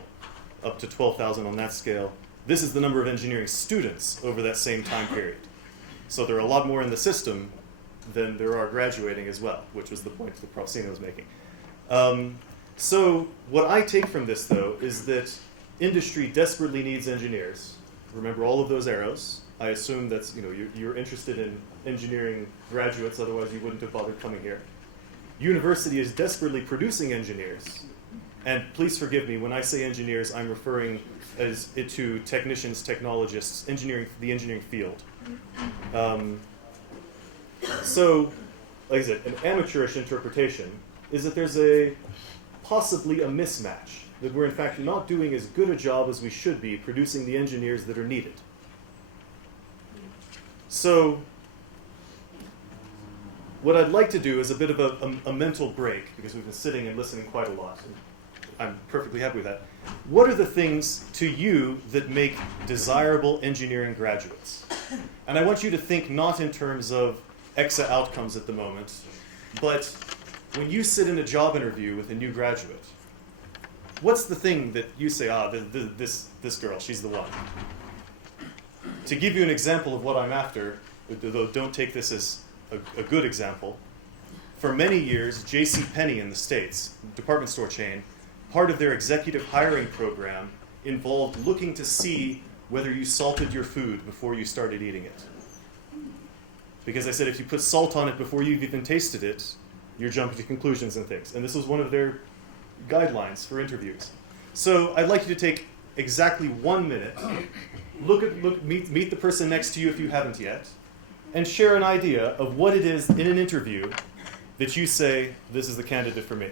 up to 12,000 on that scale. This is the number of engineering students over that same time period. So there are a lot more in the system than there are graduating as well, which was the point that Prof. Sinha was making. So what I take from this, though, is that industry desperately needs engineers. remember all of those arrows. I assume that's, you're interested in engineering graduates, otherwise you wouldn't have bothered coming here. University is desperately producing engineers. And please forgive me, when I say engineers, I'm referring to technicians, technologists, the engineering field. So, like I said, an amateurish interpretation is that there's possibly a mismatch, that we're in fact not doing as good a job as we should be producing the engineers that are needed. So, what I'd like to do is a bit of a mental break, because we've been sitting and listening quite a lot, and I'm perfectly happy with that. What are the things to you that make desirable engineering graduates? And I want you to think not in terms of EXA outcomes at the moment, but when you sit in a job interview with a new graduate, what's the thing that you say, this girl, she's the one? To give you an example of what I'm after, though don't take this as a good example, for many years, JCPenney in the States, department store chain, part of their executive hiring program involved looking to see whether you salted your food before you started eating it. Because I said if you put salt on it before you've even tasted it, you're jumping to conclusions and things. And this was one of their guidelines for interviews. So I'd like you to take exactly 1 minute, meet the person next to you if you haven't yet, and share an idea of what it is in an interview that you say, this is the candidate for me.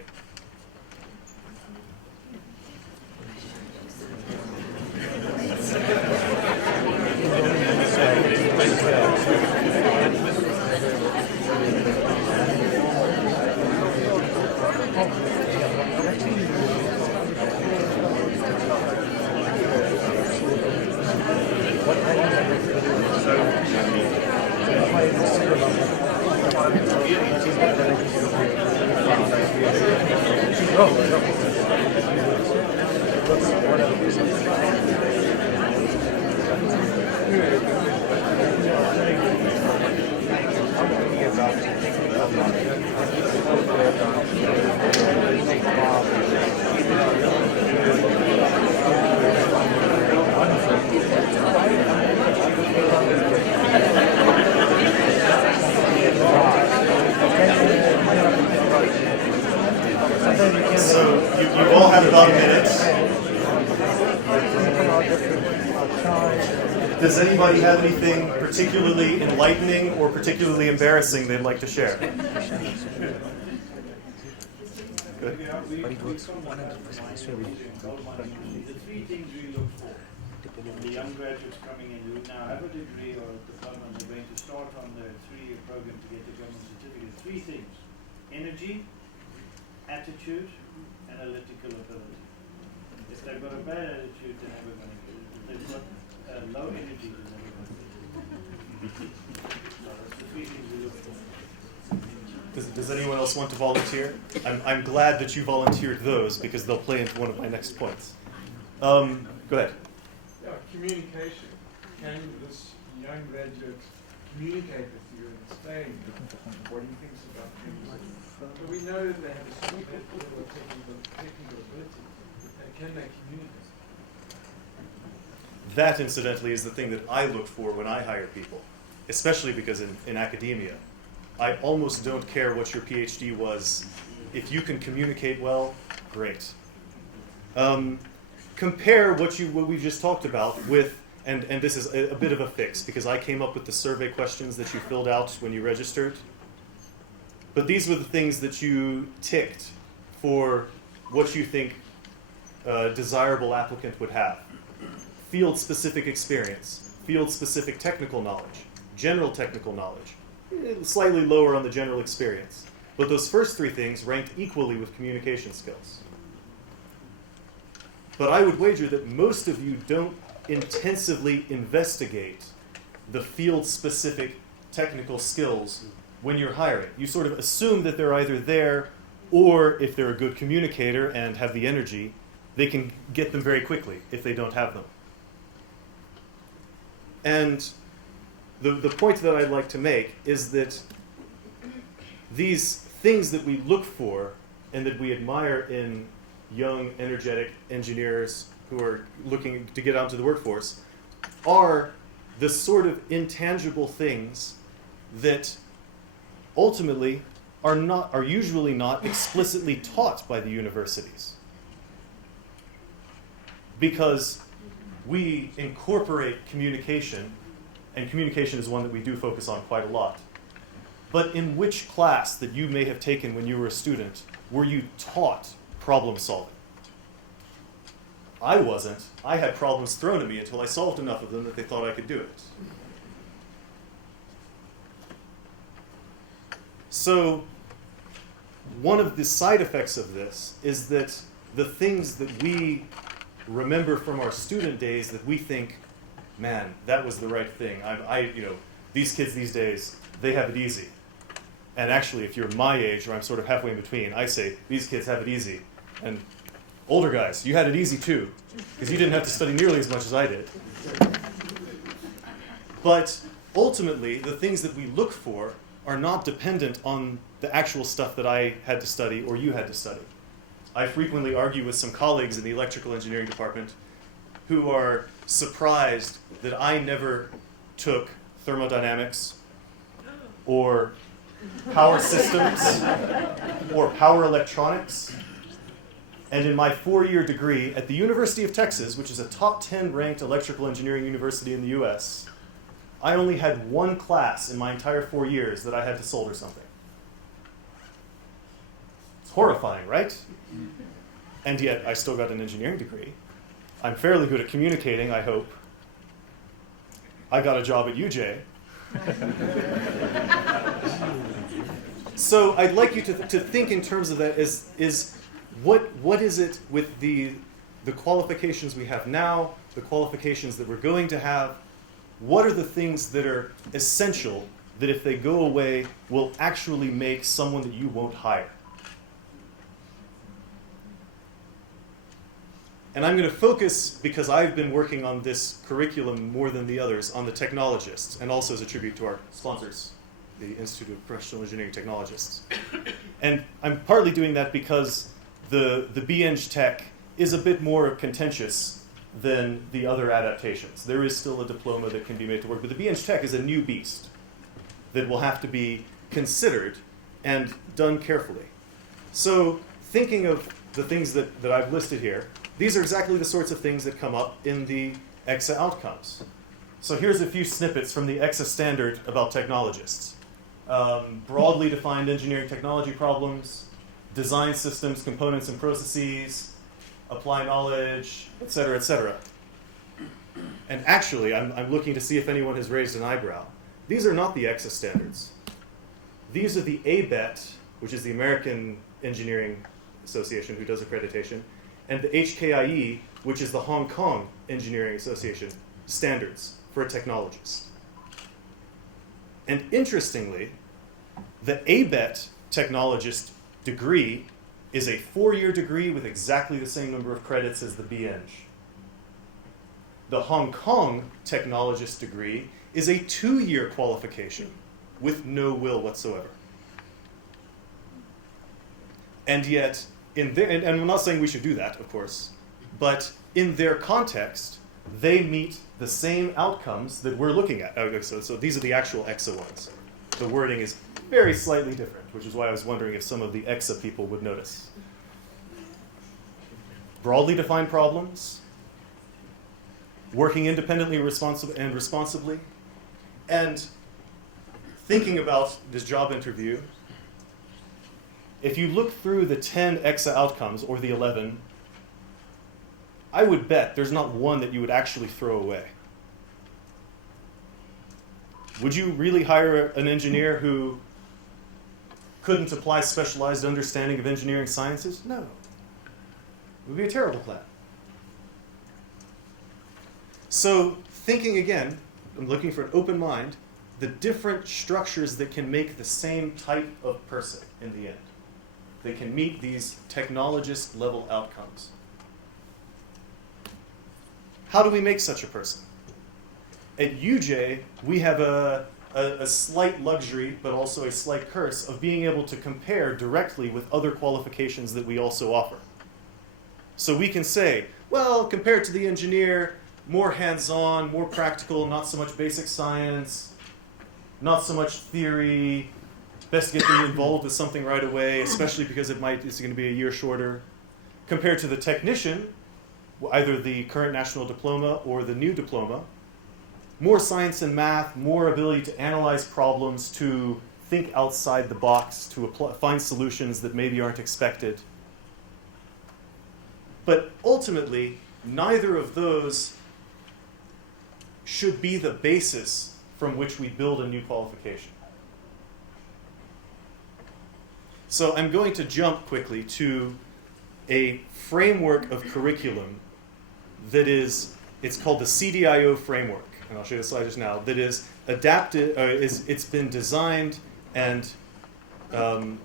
So you've all had about a minute. Does anybody have anything particularly enlightening or particularly embarrassing they'd like to share? Good. The three things we look for in the young graduates coming in who now have a degree or a diploma and they're going to start on their 3-year program to get the government certificate. Three things: energy, attitude, and analytical ability. If they've got a bad attitude, they're never going to get it. If they've got low energy, they're never going to get it. So that's the three things we look for. Does anyone else want to volunteer? I'm glad that you volunteered those because they'll play into one of my next points. Go ahead. Yeah, communication. Can this young graduate communicate with you and explain what he thinks about things? But we know that they have a certain level of technical ability. Can they communicate? That, incidentally, is the thing that I look for when I hire people, especially because in academia, I almost don't care what your PhD was. If you can communicate well, great. Compare what we've just talked about with, and this is a bit of a fix, because I came up with the survey questions that you filled out when you registered. But these were the things that you ticked for what you think a desirable applicant would have. Field-specific experience, field-specific technical knowledge, general technical knowledge, slightly lower on the general experience. But those first three things ranked equally with communication skills. But I would wager that most of you don't intensively investigate the field-specific technical skills when you're hiring. You sort of assume that they're either there, or if they're a good communicator and have the energy, they can get them very quickly if they don't have them. And the point that I'd like to make is that these things that we look for and that we admire in young, energetic engineers who are looking to get out into the workforce are the sort of intangible things that ultimately are usually not explicitly taught by the universities. Because we incorporate communication, and communication is one that we do focus on quite a lot. But in which class that you may have taken when you were a student were you taught problem solving? I wasn't. I had problems thrown at me until I solved enough of them that they thought I could do it. So one of the side effects of this is that the things that we remember from our student days that we think, man, that was the right thing. These kids these days, they have it easy. And actually, if you're my age, or I'm sort of halfway in between, I say, these kids have it easy. And older guys, you had it easy too, because you didn't have to study nearly as much as I did. But ultimately, the things that we look for are not dependent on the actual stuff that I had to study or you had to study. I frequently argue with some colleagues in the electrical engineering department who are surprised that I never took thermodynamics or power systems or power electronics. And in my 4-year degree at the University of Texas, which is a top 10 ranked electrical engineering university in the US, I only had one class in my entire 4 years that I had to solder something. It's horrifying, right? And yet I still got an engineering degree. I'm fairly good at communicating, I hope. I got a job at UJ. So I'd like you to think in terms of that is what is it with the qualifications we have now, the qualifications that we're going to have, what are the things that are essential that if they go away will actually make someone that you won't hire? And I'm going to focus, because I've been working on this curriculum more than the others, on the technologists, and also as a tribute to our sponsors, the Institute of Professional Engineering Technologists. And I'm partly doing that because the BEng Tech is a bit more contentious than the other adaptations. There is still a diploma that can be made to work, but the BEng Tech is a new beast that will have to be considered and done carefully. So thinking of the things that I've listed here, these are exactly the sorts of things that come up in the EXA outcomes. So here's a few snippets from the EXA standard about technologists. Broadly defined engineering technology problems, design systems, components, and processes, apply knowledge, et cetera, et cetera. And actually, I'm looking to see if anyone has raised an eyebrow. These are not the EXA standards. These are the ABET, which is the American Engineering Association who does accreditation, and the HKIE, which is the Hong Kong Engineering Association, standards for a technologist. And interestingly, the ABET technologist degree is a 4-year degree with exactly the same number of credits as the BEng. The Hong Kong technologist degree is a 2-year qualification with no will whatsoever. And yet, and I'm not saying we should do that, of course, but in their context, they meet the same outcomes that we're looking at. So these are the actual EXA ones. The wording is very slightly different, which is why I was wondering if some of the EXA people would notice. Broadly defined problems, working independently and responsibly, and thinking about this job interview. If you look through the 10 EXA outcomes, or the 11, I would bet there's not one that you would actually throw away. Would you really hire an engineer who couldn't apply specialized understanding of engineering sciences? No. It would be a terrible plan. So thinking again, I'm looking for an open mind, the different structures that can make the same type of person in the end. They can meet these technologist level outcomes. How do we make such a person? At UJ, we have a slight luxury, but also a slight curse, of being able to compare directly with other qualifications that we also offer. So we can say, well, compared to the engineer, more hands-on, more practical, not so much basic science, not so much theory. Best to get them involved with something right away, especially because it's going to be a year shorter. Compared to the technician, either the current national diploma or the new diploma, more science and math, more ability to analyze problems, to think outside the box, to find solutions that maybe aren't expected. But ultimately, neither of those should be the basis from which we build a new qualification. So I'm going to jump quickly to a framework of curriculum that is, it's called the CDIO framework, and I'll show you the slide just now, that is adapted, it's been designed and,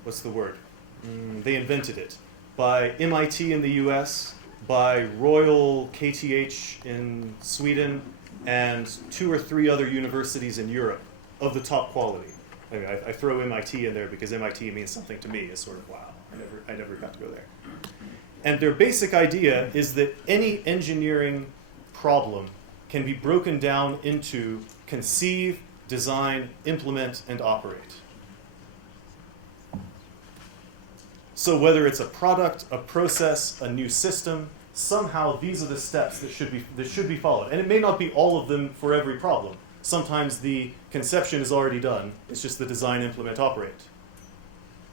what's the word? They invented it, by MIT in the US, by Royal KTH in Sweden, and 2 or 3 other universities in Europe of the top quality. I mean, I throw MIT in there because MIT means something to me. It's sort of, wow, I never got to go there. And their basic idea is that any engineering problem can be broken down into conceive, design, implement, and operate. So whether it's a product, a process, a new system, somehow these are the steps that should be followed. And it may not be all of them for every problem. Sometimes the conception is already done. It's just the design, implement, operate.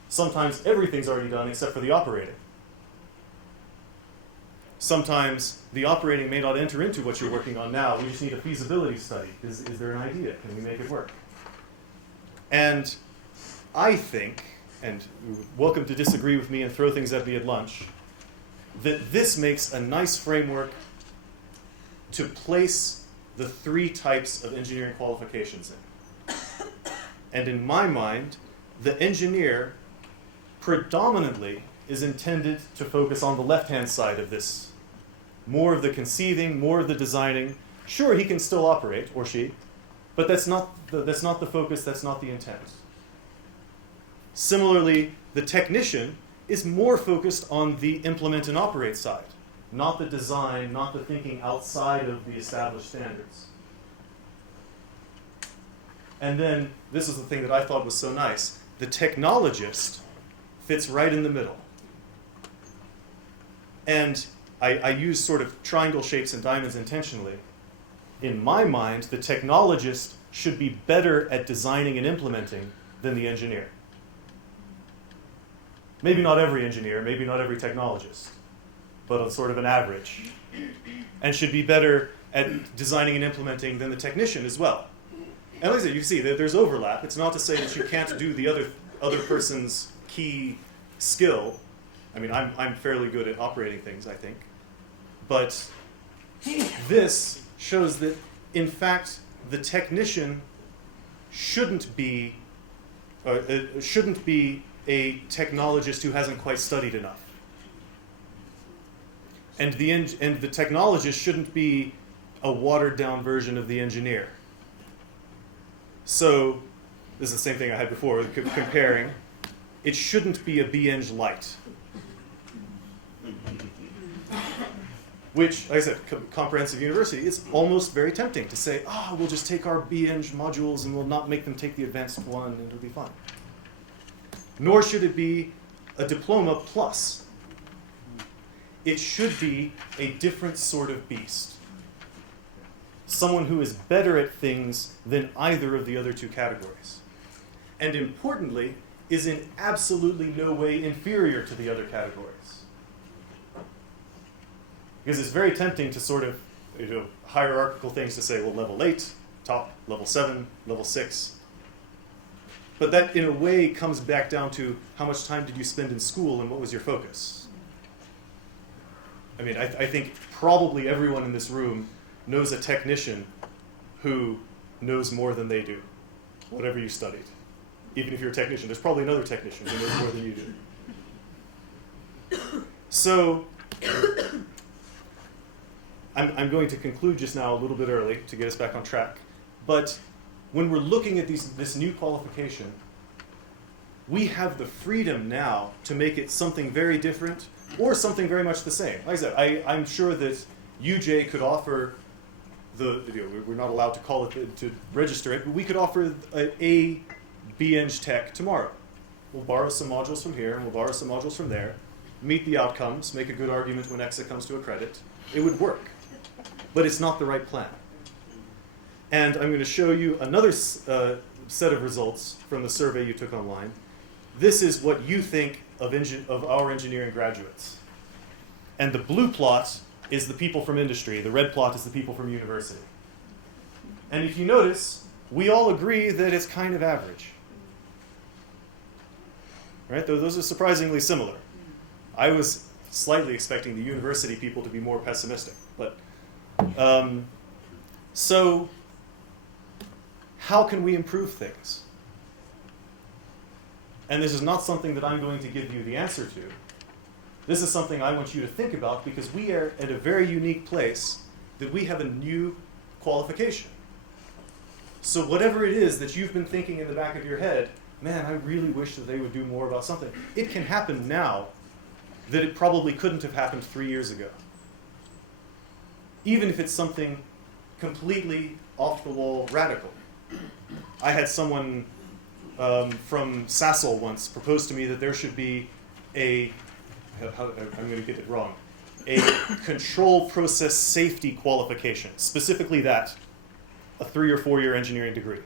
Sometimes everything's already done except for the operating. Sometimes the operating may not enter into what you're working on now. We just need a feasibility study. Is there an idea? Can we make it work? And I think, and you're welcome to disagree with me and throw things at me at lunch, that this makes a nice framework to place the 3 types of engineering qualifications in. And in my mind, the engineer predominantly is intended to focus on the left-hand side of this. More of the conceiving, more of the designing. Sure, he can still operate, or she, but that's not the focus, that's not the intent. Similarly, the technician is more focused on the implement and operate side, not the design, not the thinking outside of the established standards. And then, this is the thing that I thought was so nice, the technologist fits right in the middle. And I use sort of triangle shapes and diamonds intentionally. In my mind, the technologist should be better at designing and implementing than the engineer. Maybe not every engineer, maybe not every technologist, but on sort of an average. And should be better at designing and implementing than the technician as well. And like I said, you see that there's overlap. It's not to say that you can't do the other person's key skill. I mean, I'm fairly good at operating things, I think. But this shows that, in fact, the technician shouldn't be a technologist who hasn't quite studied enough. And the technologist shouldn't be a watered-down version of the engineer. So, this is the same thing I had before, comparing. It shouldn't be a B-Eng light. Which, like I said, comprehensive university, it's almost very tempting to say, we'll just take our B-Eng modules and we'll not make them take the advanced one and it'll be fine. Nor should it be a diploma plus. It should be a different sort of beast. Someone who is better at things than either of the other 2 categories. And importantly, is in absolutely no way inferior to the other categories. Because it's very tempting to sort of, hierarchical things to say, well, level 8, top, level 7, level 6. But that, in a way, comes back down to how much time did you spend in school and what was your focus? I mean, I think probably everyone in this room knows a technician who knows more than they do, whatever you studied. Even if you're a technician, there's probably another technician who knows more than you do. So, I'm going to conclude just now a little bit early to get us back on track. But when we're looking at this new qualification, we have the freedom now to make it something very different or something very much the same. Like I said, I'm sure that UJ could offer we're not allowed to call it to register it, but we could offer a B-Eng Tech tomorrow. We'll borrow some modules from here, and we'll borrow some modules from there, meet the outcomes, make a good argument when EXA comes to accredit. It would work, but it's not the right plan. And I'm going to show you another set of results from the survey you took online. This is what you think of our engineering graduates. And the blue plot is the people from industry. The red plot is the people from university. And if you notice, we all agree that it's kind of average. Right? Those are surprisingly similar. I was slightly expecting the university people to be more pessimistic. But so how can we improve things? And this is not something that I'm going to give you the answer to. This is something I want you to think about, because we are at a very unique place that we have a new qualification. So whatever it is that you've been thinking in the back of your head, man, I really wish that they would do more about something. It can happen now that it probably couldn't have happened 3 years ago. Even if it's something completely off-the-wall radical. I had someone from Sassel once propose to me that there should be I'm going to get it wrong, a control process safety qualification, specifically that, a 3 or 4 year engineering degree.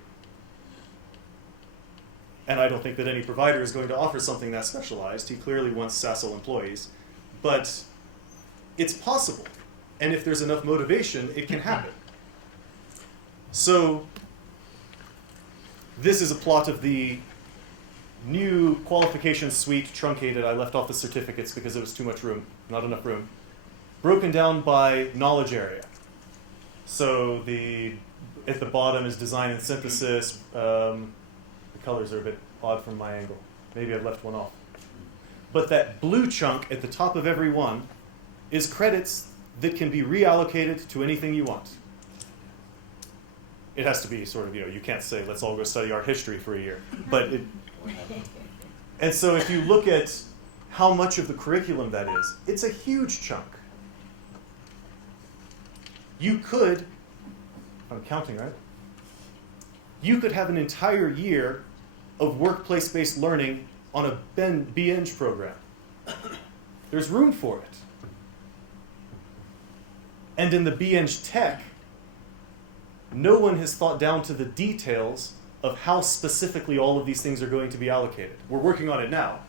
And I don't think that any provider is going to offer something that specialized. He clearly wants Sassel employees. But it's possible. And if there's enough motivation, it can happen. So this is a plot of the new qualification suite, truncated. I left off the certificates because there was too much room, not enough room. Broken down by knowledge area. So at the bottom is design and synthesis. The colors are a bit odd from my angle. Maybe I've left one off. But that blue chunk at the top of every one is credits that can be reallocated to anything you want. It has to be sort of, you can't say, let's all go study art history for a year. And so if you look at how much of the curriculum that is, it's a huge chunk. You could, I'm counting, right? You could have an entire year of workplace-based learning on a B-Eng program. There's room for it. And in the B-Eng Tech, no one has thought down to the details of how specifically all of these things are going to be allocated. We're working on it now.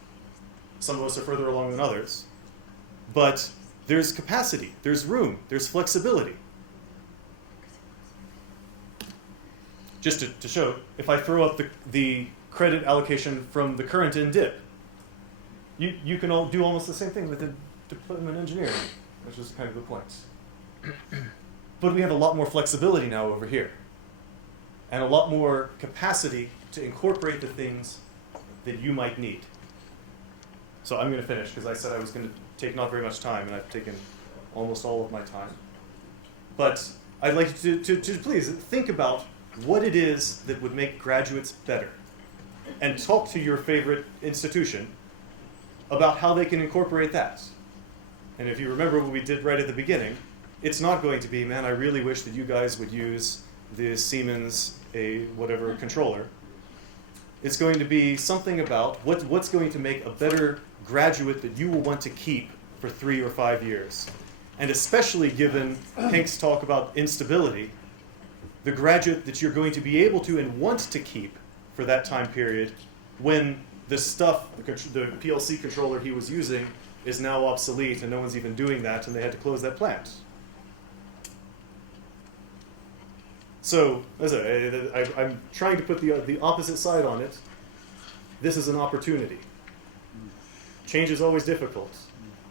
Some of us are further along than others. But there's capacity, there's room, there's flexibility. Just to show, if I throw up the credit allocation from the current NDIP, you can all do almost the same thing with the diploma in engineering, which is kind of the point. But we have a lot more flexibility now over here, and a lot more capacity to incorporate the things that you might need. So I'm going to finish, because I said I was going to take not very much time, and I've taken almost all of my time. But I'd like you to please think about what it is that would make graduates better, and talk to your favorite institution about how they can incorporate that. And if you remember what we did right at the beginning, it's not going to be, man, I really wish that you guys would use the Siemens whatever controller. It's going to be something about what's going to make a better graduate that you will want to keep for 3 or 5 years. And especially given Hank's talk about instability, the graduate that you're going to be able to and want to keep for that time period when the stuff, the PLC controller he was using is now obsolete and no one's even doing that and they had to close that plant. So, as I'm trying to put the opposite side on it. This is an opportunity. Change is always difficult,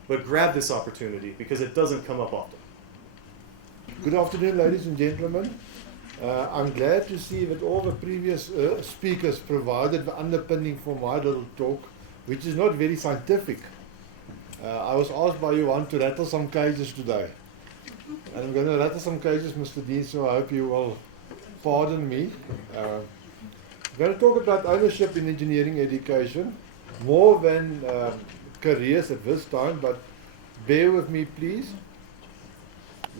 but grab this opportunity because it doesn't come up often. Good afternoon, ladies and gentlemen. I'm glad to see that all the previous speakers provided the underpinning for my little talk, which is not very scientific. I was asked by Johan to rattle some cages today. And I'm going to rattle some cages, Mr. Dean, so I hope you will pardon me. I'm going to talk about ownership in engineering education, more than careers at this time, but bear with me, please.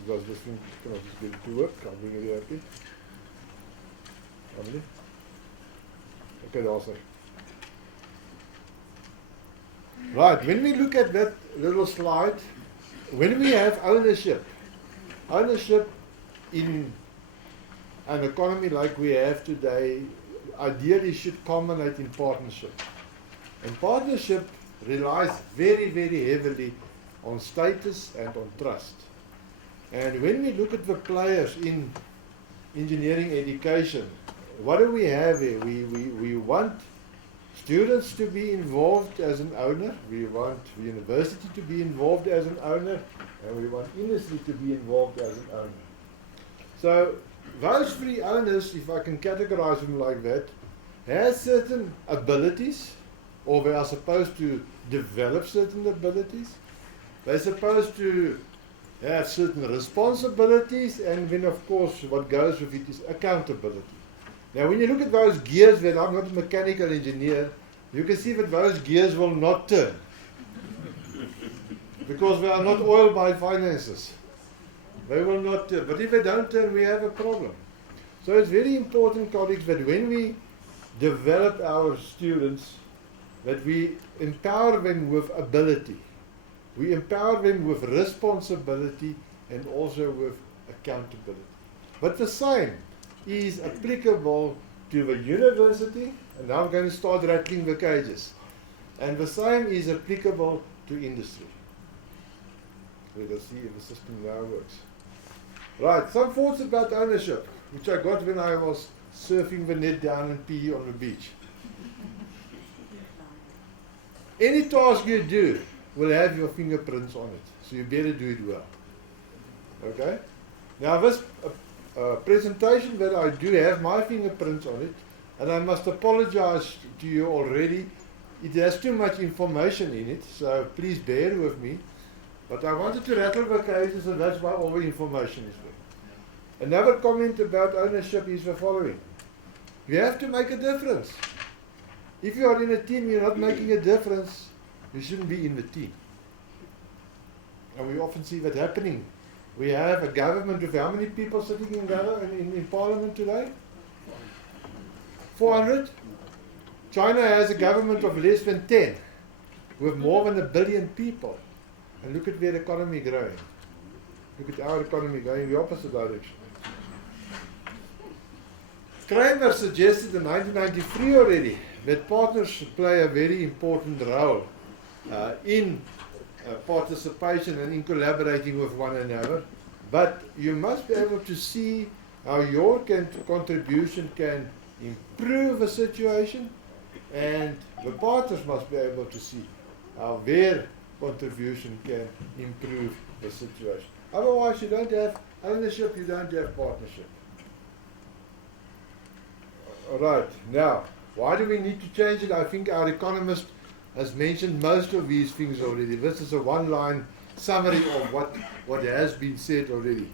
because this thing cannot just get to work. I'm being really happy. Emily? Okay, also. Right, when we look at that little slide, when we have ownership in an economy like we have today, ideally should culminate in partnership. And partnership relies very, very heavily on status and on trust. And when we look at the players in engineering education, what do we have here? We want students to be involved as an owner, we want the university to be involved as an owner, and we want industry to be involved as an owner. So those three owners, if I can categorize them like that, have certain abilities, or they are supposed to develop certain abilities. They're supposed to have certain responsibilities, and then of course what goes with it is accountability. Now when you look at those gears, when I'm not a mechanical engineer, you can see that those gears will not turn. Because they are not oiled by finances. They will not turn. But if they don't turn, we have a problem. So it's very important, colleagues, that when we develop our students, that we empower them with ability. We empower them with responsibility and also with accountability. But the same is applicable to the university, and now I'm going to start rattling the cages. And the same is applicable to industry. Let us see if the system now works. Right, some thoughts about ownership, which I got when I was surfing the net down in PE on the beach. Any task you do will have your fingerprints on it, so you better do it well. Okay? Now this presentation that I do have my fingerprints on it, and I must apologize to you already. It has too much information in it, so please bear with me. But I wanted to rattle the cages, and that's why all the information is there. Another comment about ownership is the following. You have to make a difference. If you are in a team, you're not making a difference, you shouldn't be in the team. And we often see that happening. We have a government with how many people sitting in parliament today? 400? China has a government of less than 10, with more than 1 billion people. And look at their economy growing. Look at our economy going the opposite direction. Kramer suggested in 1993 already that partners should play a very important role in participation and in collaborating with one another. But you must be able to see how your contribution can improve the situation, and the partners must be able to see how their contribution can improve the situation. Otherwise, you don't have ownership, you don't have partnership. All right, now, why do we need to change it? I think our economist has mentioned most of these things already. This is a one-line summary of what has been said already.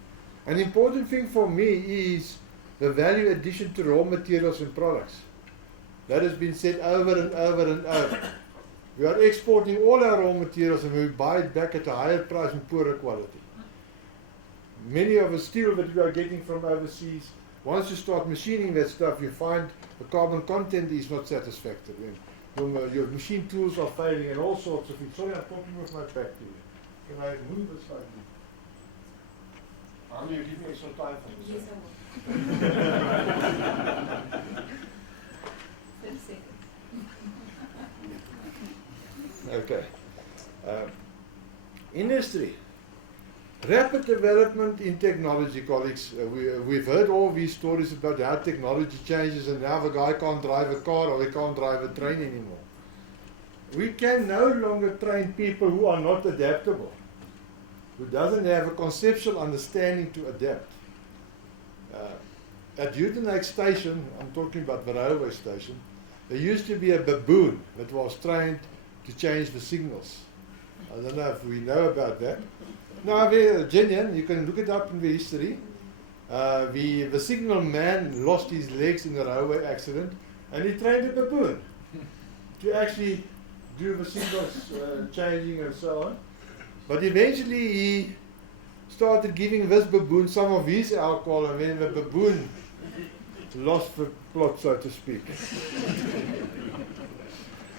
An important thing for me is the value addition to raw materials and products. That has been said over and over and over. We are exporting all our raw materials and we buy it back at a higher price and poorer quality. Many of the steel that we are getting from overseas, once you start machining that stuff, you find the carbon content is not satisfactory. Your machine tools are failing and all sorts of things. Sorry, I'm talking with my back to you. Can I move this slightly? How do you give me some time for this? Yes, I will. 10 seconds. Okay. Industry. Rapid development in technology, colleagues. We've heard all these stories about how technology changes and now the guy can't drive a car or he can't drive a train anymore. We can no longer train people who are not adaptable, who doesn't have a conceptual understanding to adapt. At Uitenhage Station, I'm talking about the railway station, there used to be a baboon that was trained to change the signals. I don't know if we know about that. Now, genuine, you can look it up in the history. The signal man lost his legs in a railway accident, and he trained a baboon to actually do the signals changing and so on. But eventually he started giving this baboon some of his alcohol, and then the baboon lost the plot, so to speak.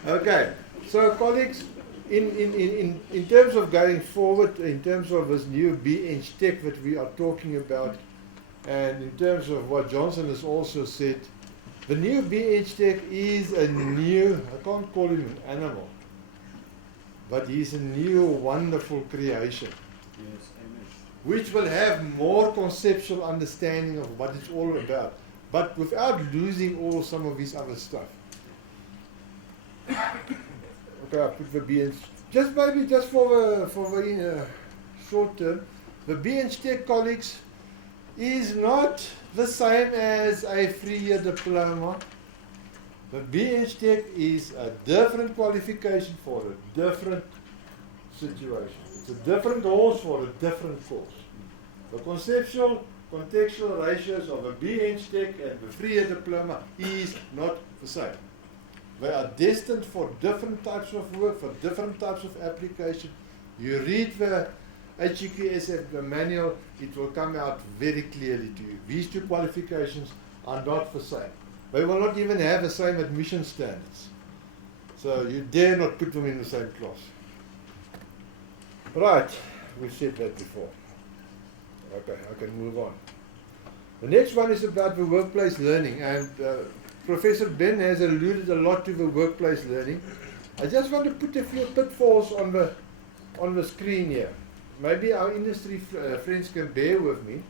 Okay, so colleagues, in terms of going forward, in terms of this new bench tech that we are talking about, and in terms of what Johnson has also said, the new bench tech is a new, I can't call him an animal, but he's a new wonderful creation. Yes, amen. Which will have more conceptual understanding of what it's all about, but without losing all some of his other stuff. Okay, I put the BNC. Just maybe just for the short term, the BNC Tech colleagues is not the same as a 3-year diploma. The BNC Tech is a different qualification for a different situation. It's a different horse for a different course. The conceptual, contextual ratios of a BNC Tech and the 3-year diploma is not the same. They are destined for different types of work, for different types of application. You read the HEQSF, the manual, it will come out very clearly to you. These two qualifications are not the same. They will not even have the same admission standards. So you dare not put them in the same class. Right, we've said that before. Okay, I can move on. The next one is about the workplace learning, and Professor Ben has alluded a lot to the workplace learning. I just want to put a few pitfalls on the screen here. Maybe our industry friends can bear with me.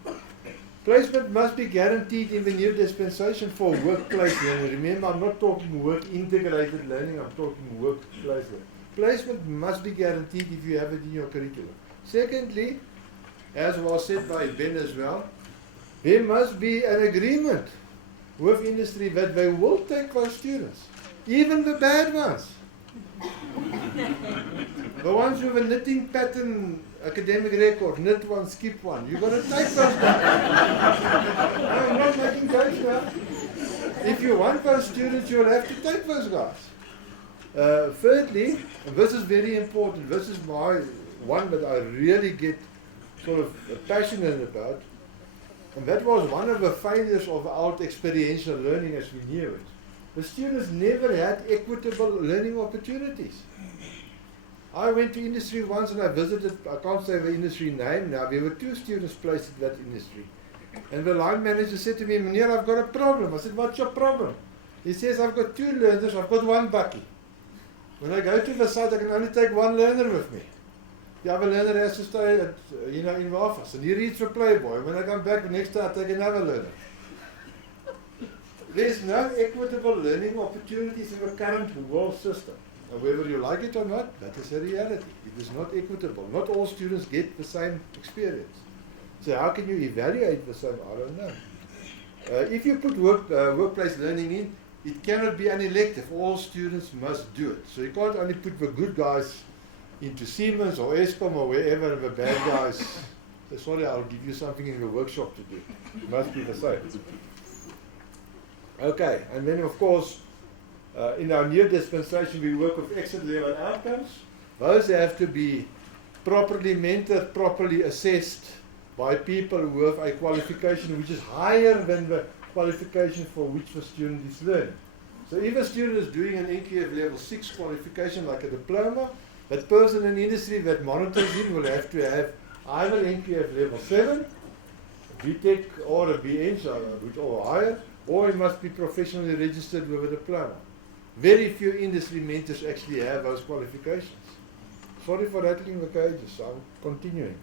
Placement must be guaranteed in the new dispensation for workplace learning. Remember, I'm not talking work-integrated learning, I'm talking workplace learning. Placement must be guaranteed if you have it in your curriculum. Secondly, as was said by Ben as well, there must be an agreement with industry that they will take those students, even the bad ones. The ones with a knitting pattern academic record, knit one, skip one, you've got to take those guys. No, I'm not making jokes now. If you want those students, you'll have to take those guys. Thirdly, and this is very important, this is my one that I really get sort of passionate about, and that was one of the failures of our experiential learning as we knew it. The students never had equitable learning opportunities. I went to industry once and I visited, I can't say the industry name now, there were 2 students placed in that industry. And the line manager said to me, "Meneer, I've got a problem." I said, "What's your problem?" He says, "I've got 2 learners, I've got 1 bucky. When I go to the site, I can only take 1 learner with me. The other learner has to stay at, in the office, and he reads for Playboy. When I come back the next day, I take another learner." There's no equitable learning opportunities in the current world system. And whether you like it or not, that is a reality. It is not equitable. Not all students get the same experience. So how can you evaluate the same? I don't know. If you put workplace learning in, it cannot be an elective. All students must do it. So you can't only put the good guys into Siemens or Eskom or wherever, and the bad guys say, "Sorry, I'll give you something in the workshop to do." It must be the same. Okay, and then of course, in our new dispensation, we work with exit level outcomes. Those have to be properly mentored, properly assessed by people who have a qualification which is higher than the qualification for which the student is learning. So if a student is doing an NQF level 6 qualification like a diploma, that person in industry that monitors him will have to have either NQF level 7, BTEC or a BN, or higher, or he must be professionally registered with a diploma. Very few industry mentors actually have those qualifications. Sorry for rattling the cages, I'm continuing.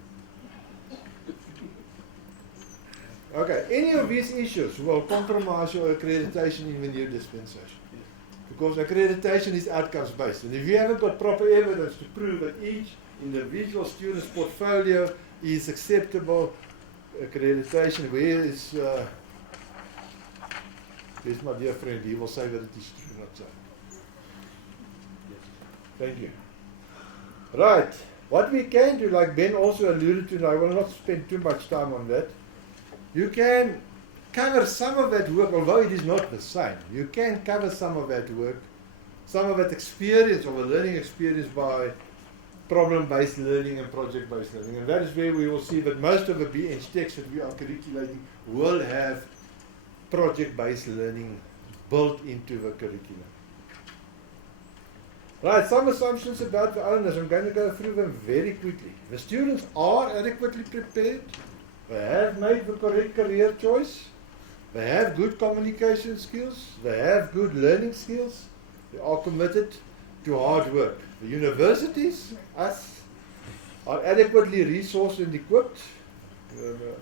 Okay, any of these issues will compromise your accreditation in the new dispensation. Because accreditation is outcomes based. And if you haven't got proper evidence to prove that each individual student's portfolio is acceptable accreditation, where's my dear friend, he will say that it is true, not so. Thank you. Right, what we can do, like Ben also alluded to, and I will not spend too much time on that, you can cover some of that work, although it is not the same. You can cover some of that work, some of that experience, or the learning experience by problem-based learning and project-based learning. And that is where we will see that most of the BNch texts that we are curriculating will have project-based learning built into the curriculum. Right, some assumptions about the owners. I'm going to go through them very quickly. The students are adequately prepared. They have made the correct career choice. They have good communication skills. They have good learning skills. They are committed to hard work. The universities, us, are adequately resourced and equipped.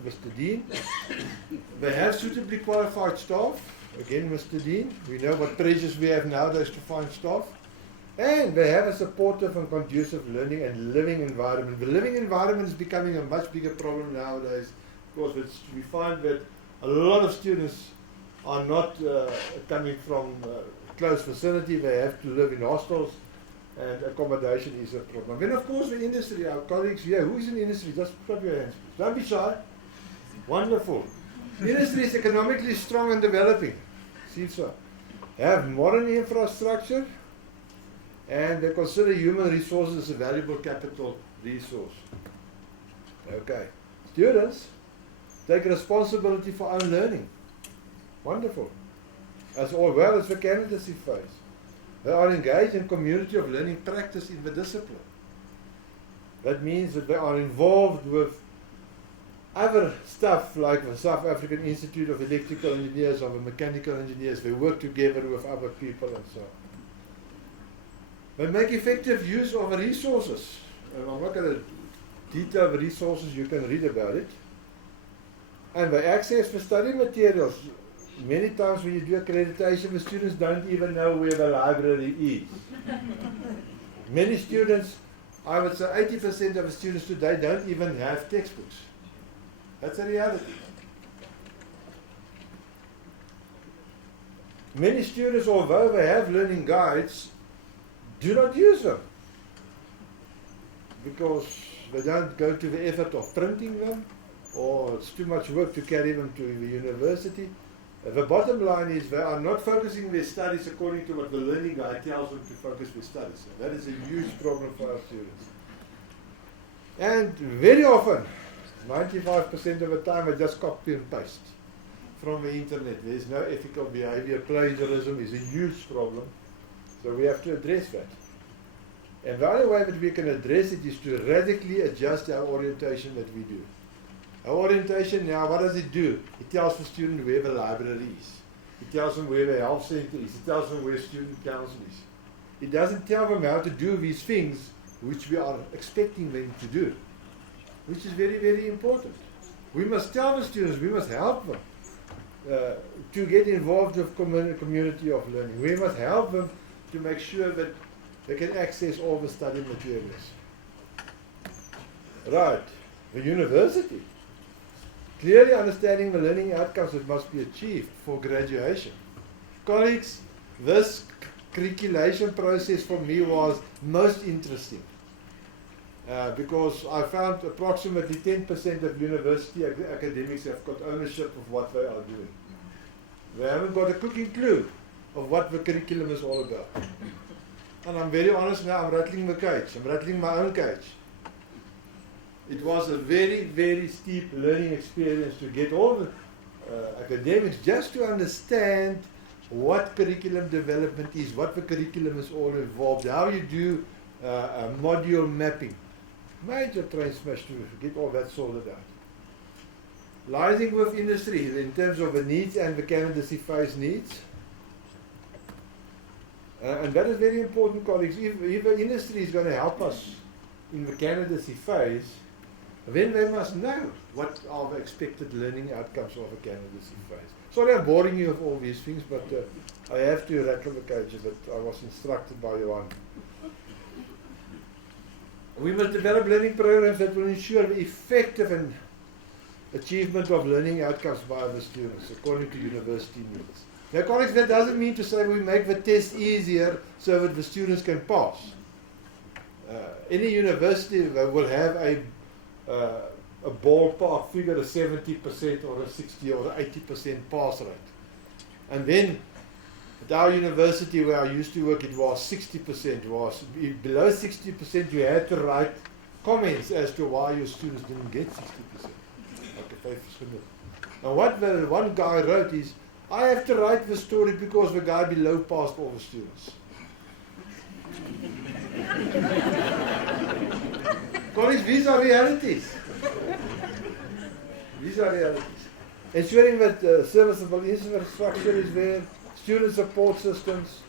Mr. Dean. They have suitably qualified staff. Again, Mr. Dean. We know what pressures we have nowadays to find staff. And they have a supportive and conducive learning and living environment. The living environment is becoming a much bigger problem nowadays because we find that a lot of students are not coming from close vicinity. They have to live in hostels, and accommodation is a problem. Then, of course, the industry, our colleagues here, who is in industry? Just put up your hands. Don't be shy. Wonderful. Industry is economically strong and developing. See so. Have modern infrastructure. And they consider human resources as a valuable capital resource. Okay. Students take responsibility for own learning. Wonderful. As well as the candidacy phase. They are engaged in community of learning practice in the discipline. That means that they are involved with other stuff like the South African Institute of Electrical Engineers or the Mechanical Engineers. They work together with other people and so on. They make effective use of the resources. And I'm not going to detail the resources, you can read about it. And they access the study materials. Many times when you do accreditation, the students don't even know where the library is. Many students, I would say 80% of the students today don't even have textbooks. That's a reality. Many students, although they have learning guides, do not use them because they don't go to the effort of printing them, or it's too much work to carry them to the university. The bottom line is they are not focusing their studies according to what the learning guide tells them to focus their studies. So that is a huge problem for our students. And very often, 95% of the time, they just copy and paste from the internet. There is no ethical behavior. Plagiarism is a huge problem. So we have to address that. And the only way that we can address it is to radically adjust our orientation that we do. Our orientation now, what does it do? It tells the student where the library is. It tells them where the health center is. It tells them where student council is. It doesn't tell them how to do these things which we are expecting them to do, which is very, very important. We must tell the students, we must help them to get involved with community of learning. We must help them to make sure that they can access all the study materials. Right, the university. Clearly understanding the learning outcomes that must be achieved for graduation. Colleagues, this curriculation process for me was most interesting because I found approximately 10% of university academics have got ownership of what they are doing. They haven't got a cooking clue of what the curriculum is all about. And I'm very honest now, I'm rattling the cage. I'm rattling my own cage. It was a very, very steep learning experience to get all the academics just to understand what curriculum development is, what the curriculum is all involved, how you do module mapping. Major train smash to get all that sorted out. Liaising with industry in terms of the needs and the candidacy phase needs. And that is very important, colleagues. If the industry is going to help us in the candidacy phase, then they must know what are the expected learning outcomes of a candidacy phase. Sorry I'm boring you with all these things, but I have to rattle the cage a bit. I was instructed by Johan. We must develop learning programs that will ensure the effective and achievement of learning outcomes by the students according to university needs. Now, colleagues, that doesn't mean to say we make the test easier so that the students can pass. Any university will have a ballpark figure, a 70% or a 60 or 80% pass rate. And then At our university where I used to work, it was 60%. Below 60%, you had to write comments as to why your students didn't get 60%. Now what the one guy wrote is, I have to write the story because the guy below passed all the students. Colleagues, these are realities. These are realities. Ensuring that serviceable infrastructure is there, student support systems,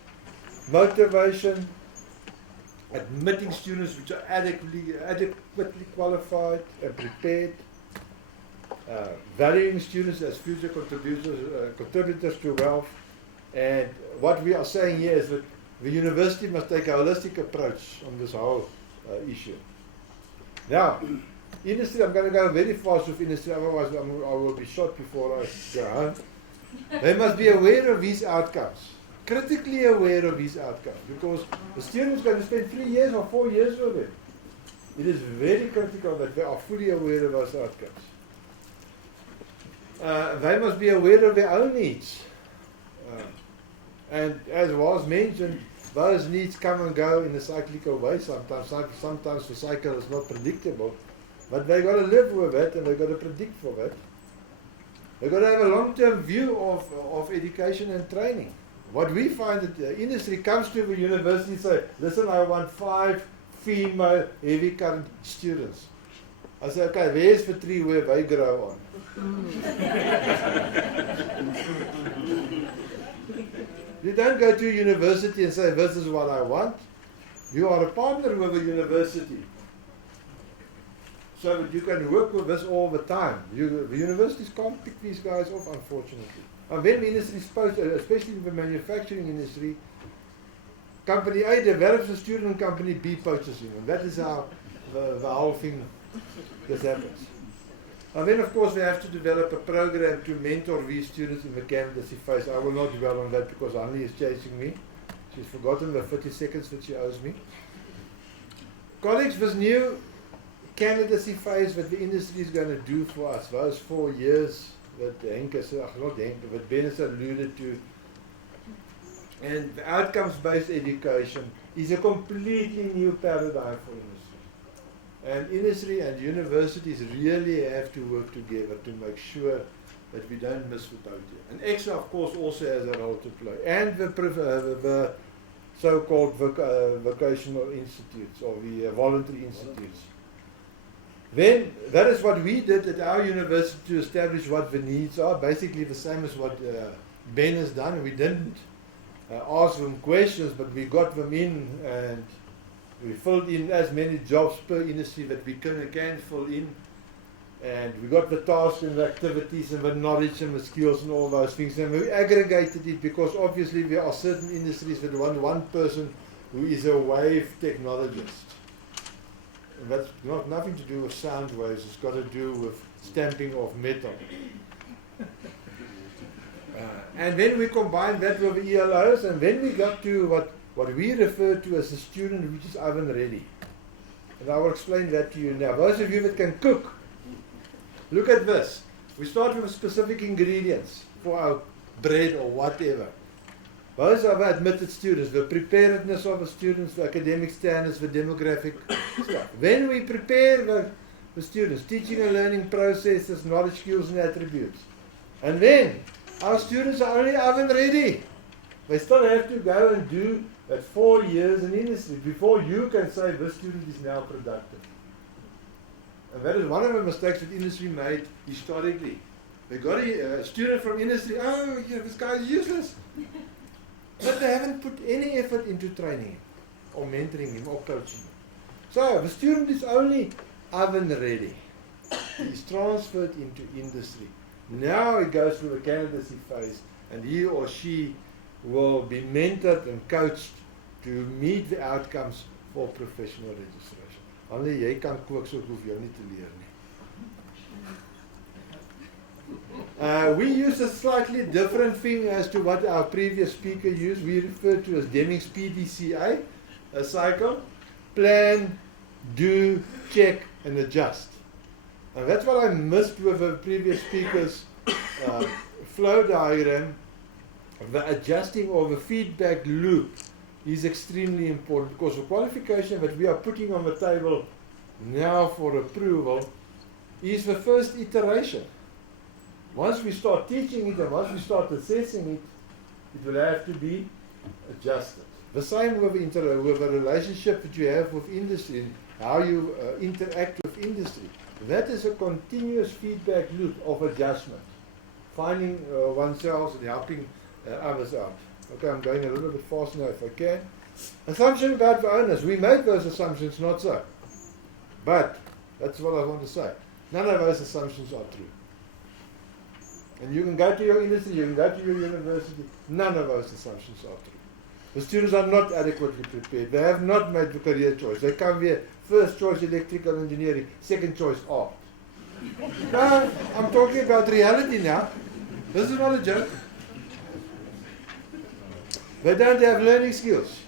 motivation, admitting students which are adequately qualified and prepared, valuing students as future contributors to wealth. And what we are saying here is that the university must take a holistic approach on this whole issue. Now, industry, I'm going to go very fast with industry, otherwise I will be shot before I go home. They must be aware of these outcomes, critically aware of these outcomes, because the student's going to spend 3 years or 4 years with them. It is very critical that they are fully aware of those outcomes. They must be aware of their own needs. And as was mentioned, those needs come and go in a cyclical way sometimes. Sometimes the cycle is not predictable. But they've got to live with it and they've got to predict for it. They've got to have a long-term view of education and training. What we find that the industry comes to the university and say, listen, I want 5 female heavy current students. I say, okay, where's the tree where they grow on? You don't go to university and say, this is what I want. You are a partner with a university, so that you can work with this all the time. The universities can't pick these guys off, unfortunately. And when the industry is supposed to, especially the manufacturing industry, company A develops a student, company B poaches him. And that is how the whole thing this happens. And then, of course, we have to develop a program to mentor these students in the candidacy phase. I will not dwell on that because Annie is chasing me. She's forgotten the 30 seconds that she owes me. Colleagues, this new candidacy phase that the industry is going to do for us, those 4 years that that Ben has alluded to, and the outcomes-based education is a completely new paradigm for industry. And industry and universities really have to work together to make sure that we don't miss the boat here. And EXA, of course, also has a role to play. And the so-called vocational institutes or the voluntary institutes. Then, that is what we did at our university to establish what the needs are, basically the same as what Ben has done. We didn't ask them questions, but we got them in and we filled in as many jobs per industry that we can fill in. And we got the tasks and the activities and the knowledge and the skills and all those things. And we aggregated it because obviously there are certain industries that want one person who is a wave technologist. And that's nothing to do with sound waves, it's got to do with stamping of metal. And then we combined that with ELOs, and then we got to what we refer to as a student which is oven ready. And I will explain that to you now. Those of you that can cook, look at this. We start with specific ingredients for our bread or whatever. Those are the admitted students, the preparedness of the students, the academic standards, the demographic stuff. Then we prepare the students, teaching and learning processes, knowledge, skills and attributes. And then our students are only oven ready. They still have to go and do that 4 years in industry before you can say this student is now productive. And that is one of the mistakes that industry made historically. They got a student from industry, oh, yeah, this guy is useless. But they haven't put any effort into training him, or mentoring him, or coaching him. So, the student is only oven ready. He is transferred into industry. Now he goes through the candidacy phase, and he or she will be mentored and coached to meet the outcomes for professional registration. Only jy kan kook, so hoef jou nie te leer nie. We use a slightly different thing as to what our previous speaker used. We refer to as Deming's PDCA, a cycle: plan, do, check, and adjust. And that's what I missed with the previous speaker's flow diagram. the adjusting or the feedback loop is extremely important, because the qualification that we are putting on the table now for approval is the first iteration. Once we start teaching it and once we start assessing it, it will have to be adjusted. The same with the relationship that you have with industry, how you interact with industry. That is a continuous feedback loop of adjustment, finding oneself and helping others out. Okay, I'm going a little bit fast now if I can. Assumption about the owners. We made those assumptions, not so. But, that's what I want to say. None of those assumptions are true. And you can go to your industry, you can go to your university, none of those assumptions are true. The students are not adequately prepared. They have not made the career choice. They come here, first choice electrical engineering, second choice art. No, I'm talking about reality now. This is not a joke. They don't have learning skills.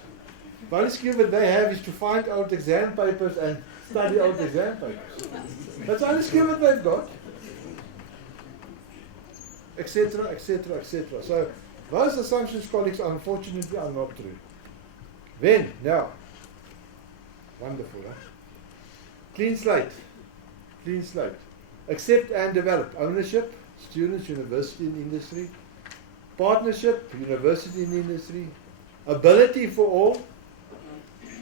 The only skill that they have is to find old exam papers and study old exam papers. That's the only skill that they've got. Etc., etc., etc. So, those assumptions, colleagues, unfortunately are not true. Then, now, wonderful, huh? Clean slate. Clean slate. Accept and develop. Ownership, students, university and industry. Partnership, university and industry. Ability for all.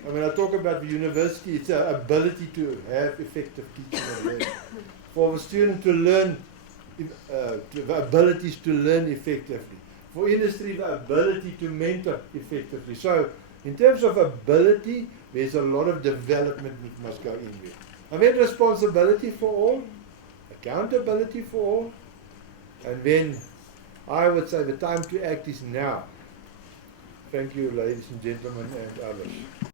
And when I talk about the university, it's an ability to have effective teaching and learning. For the student to learn, the abilities to learn effectively. For industry, the ability to mentor effectively. So, in terms of ability, there's a lot of development that must go in there. And then responsibility for all, accountability for all, and then I would say the time to act is now. Thank you, ladies and gentlemen, and others.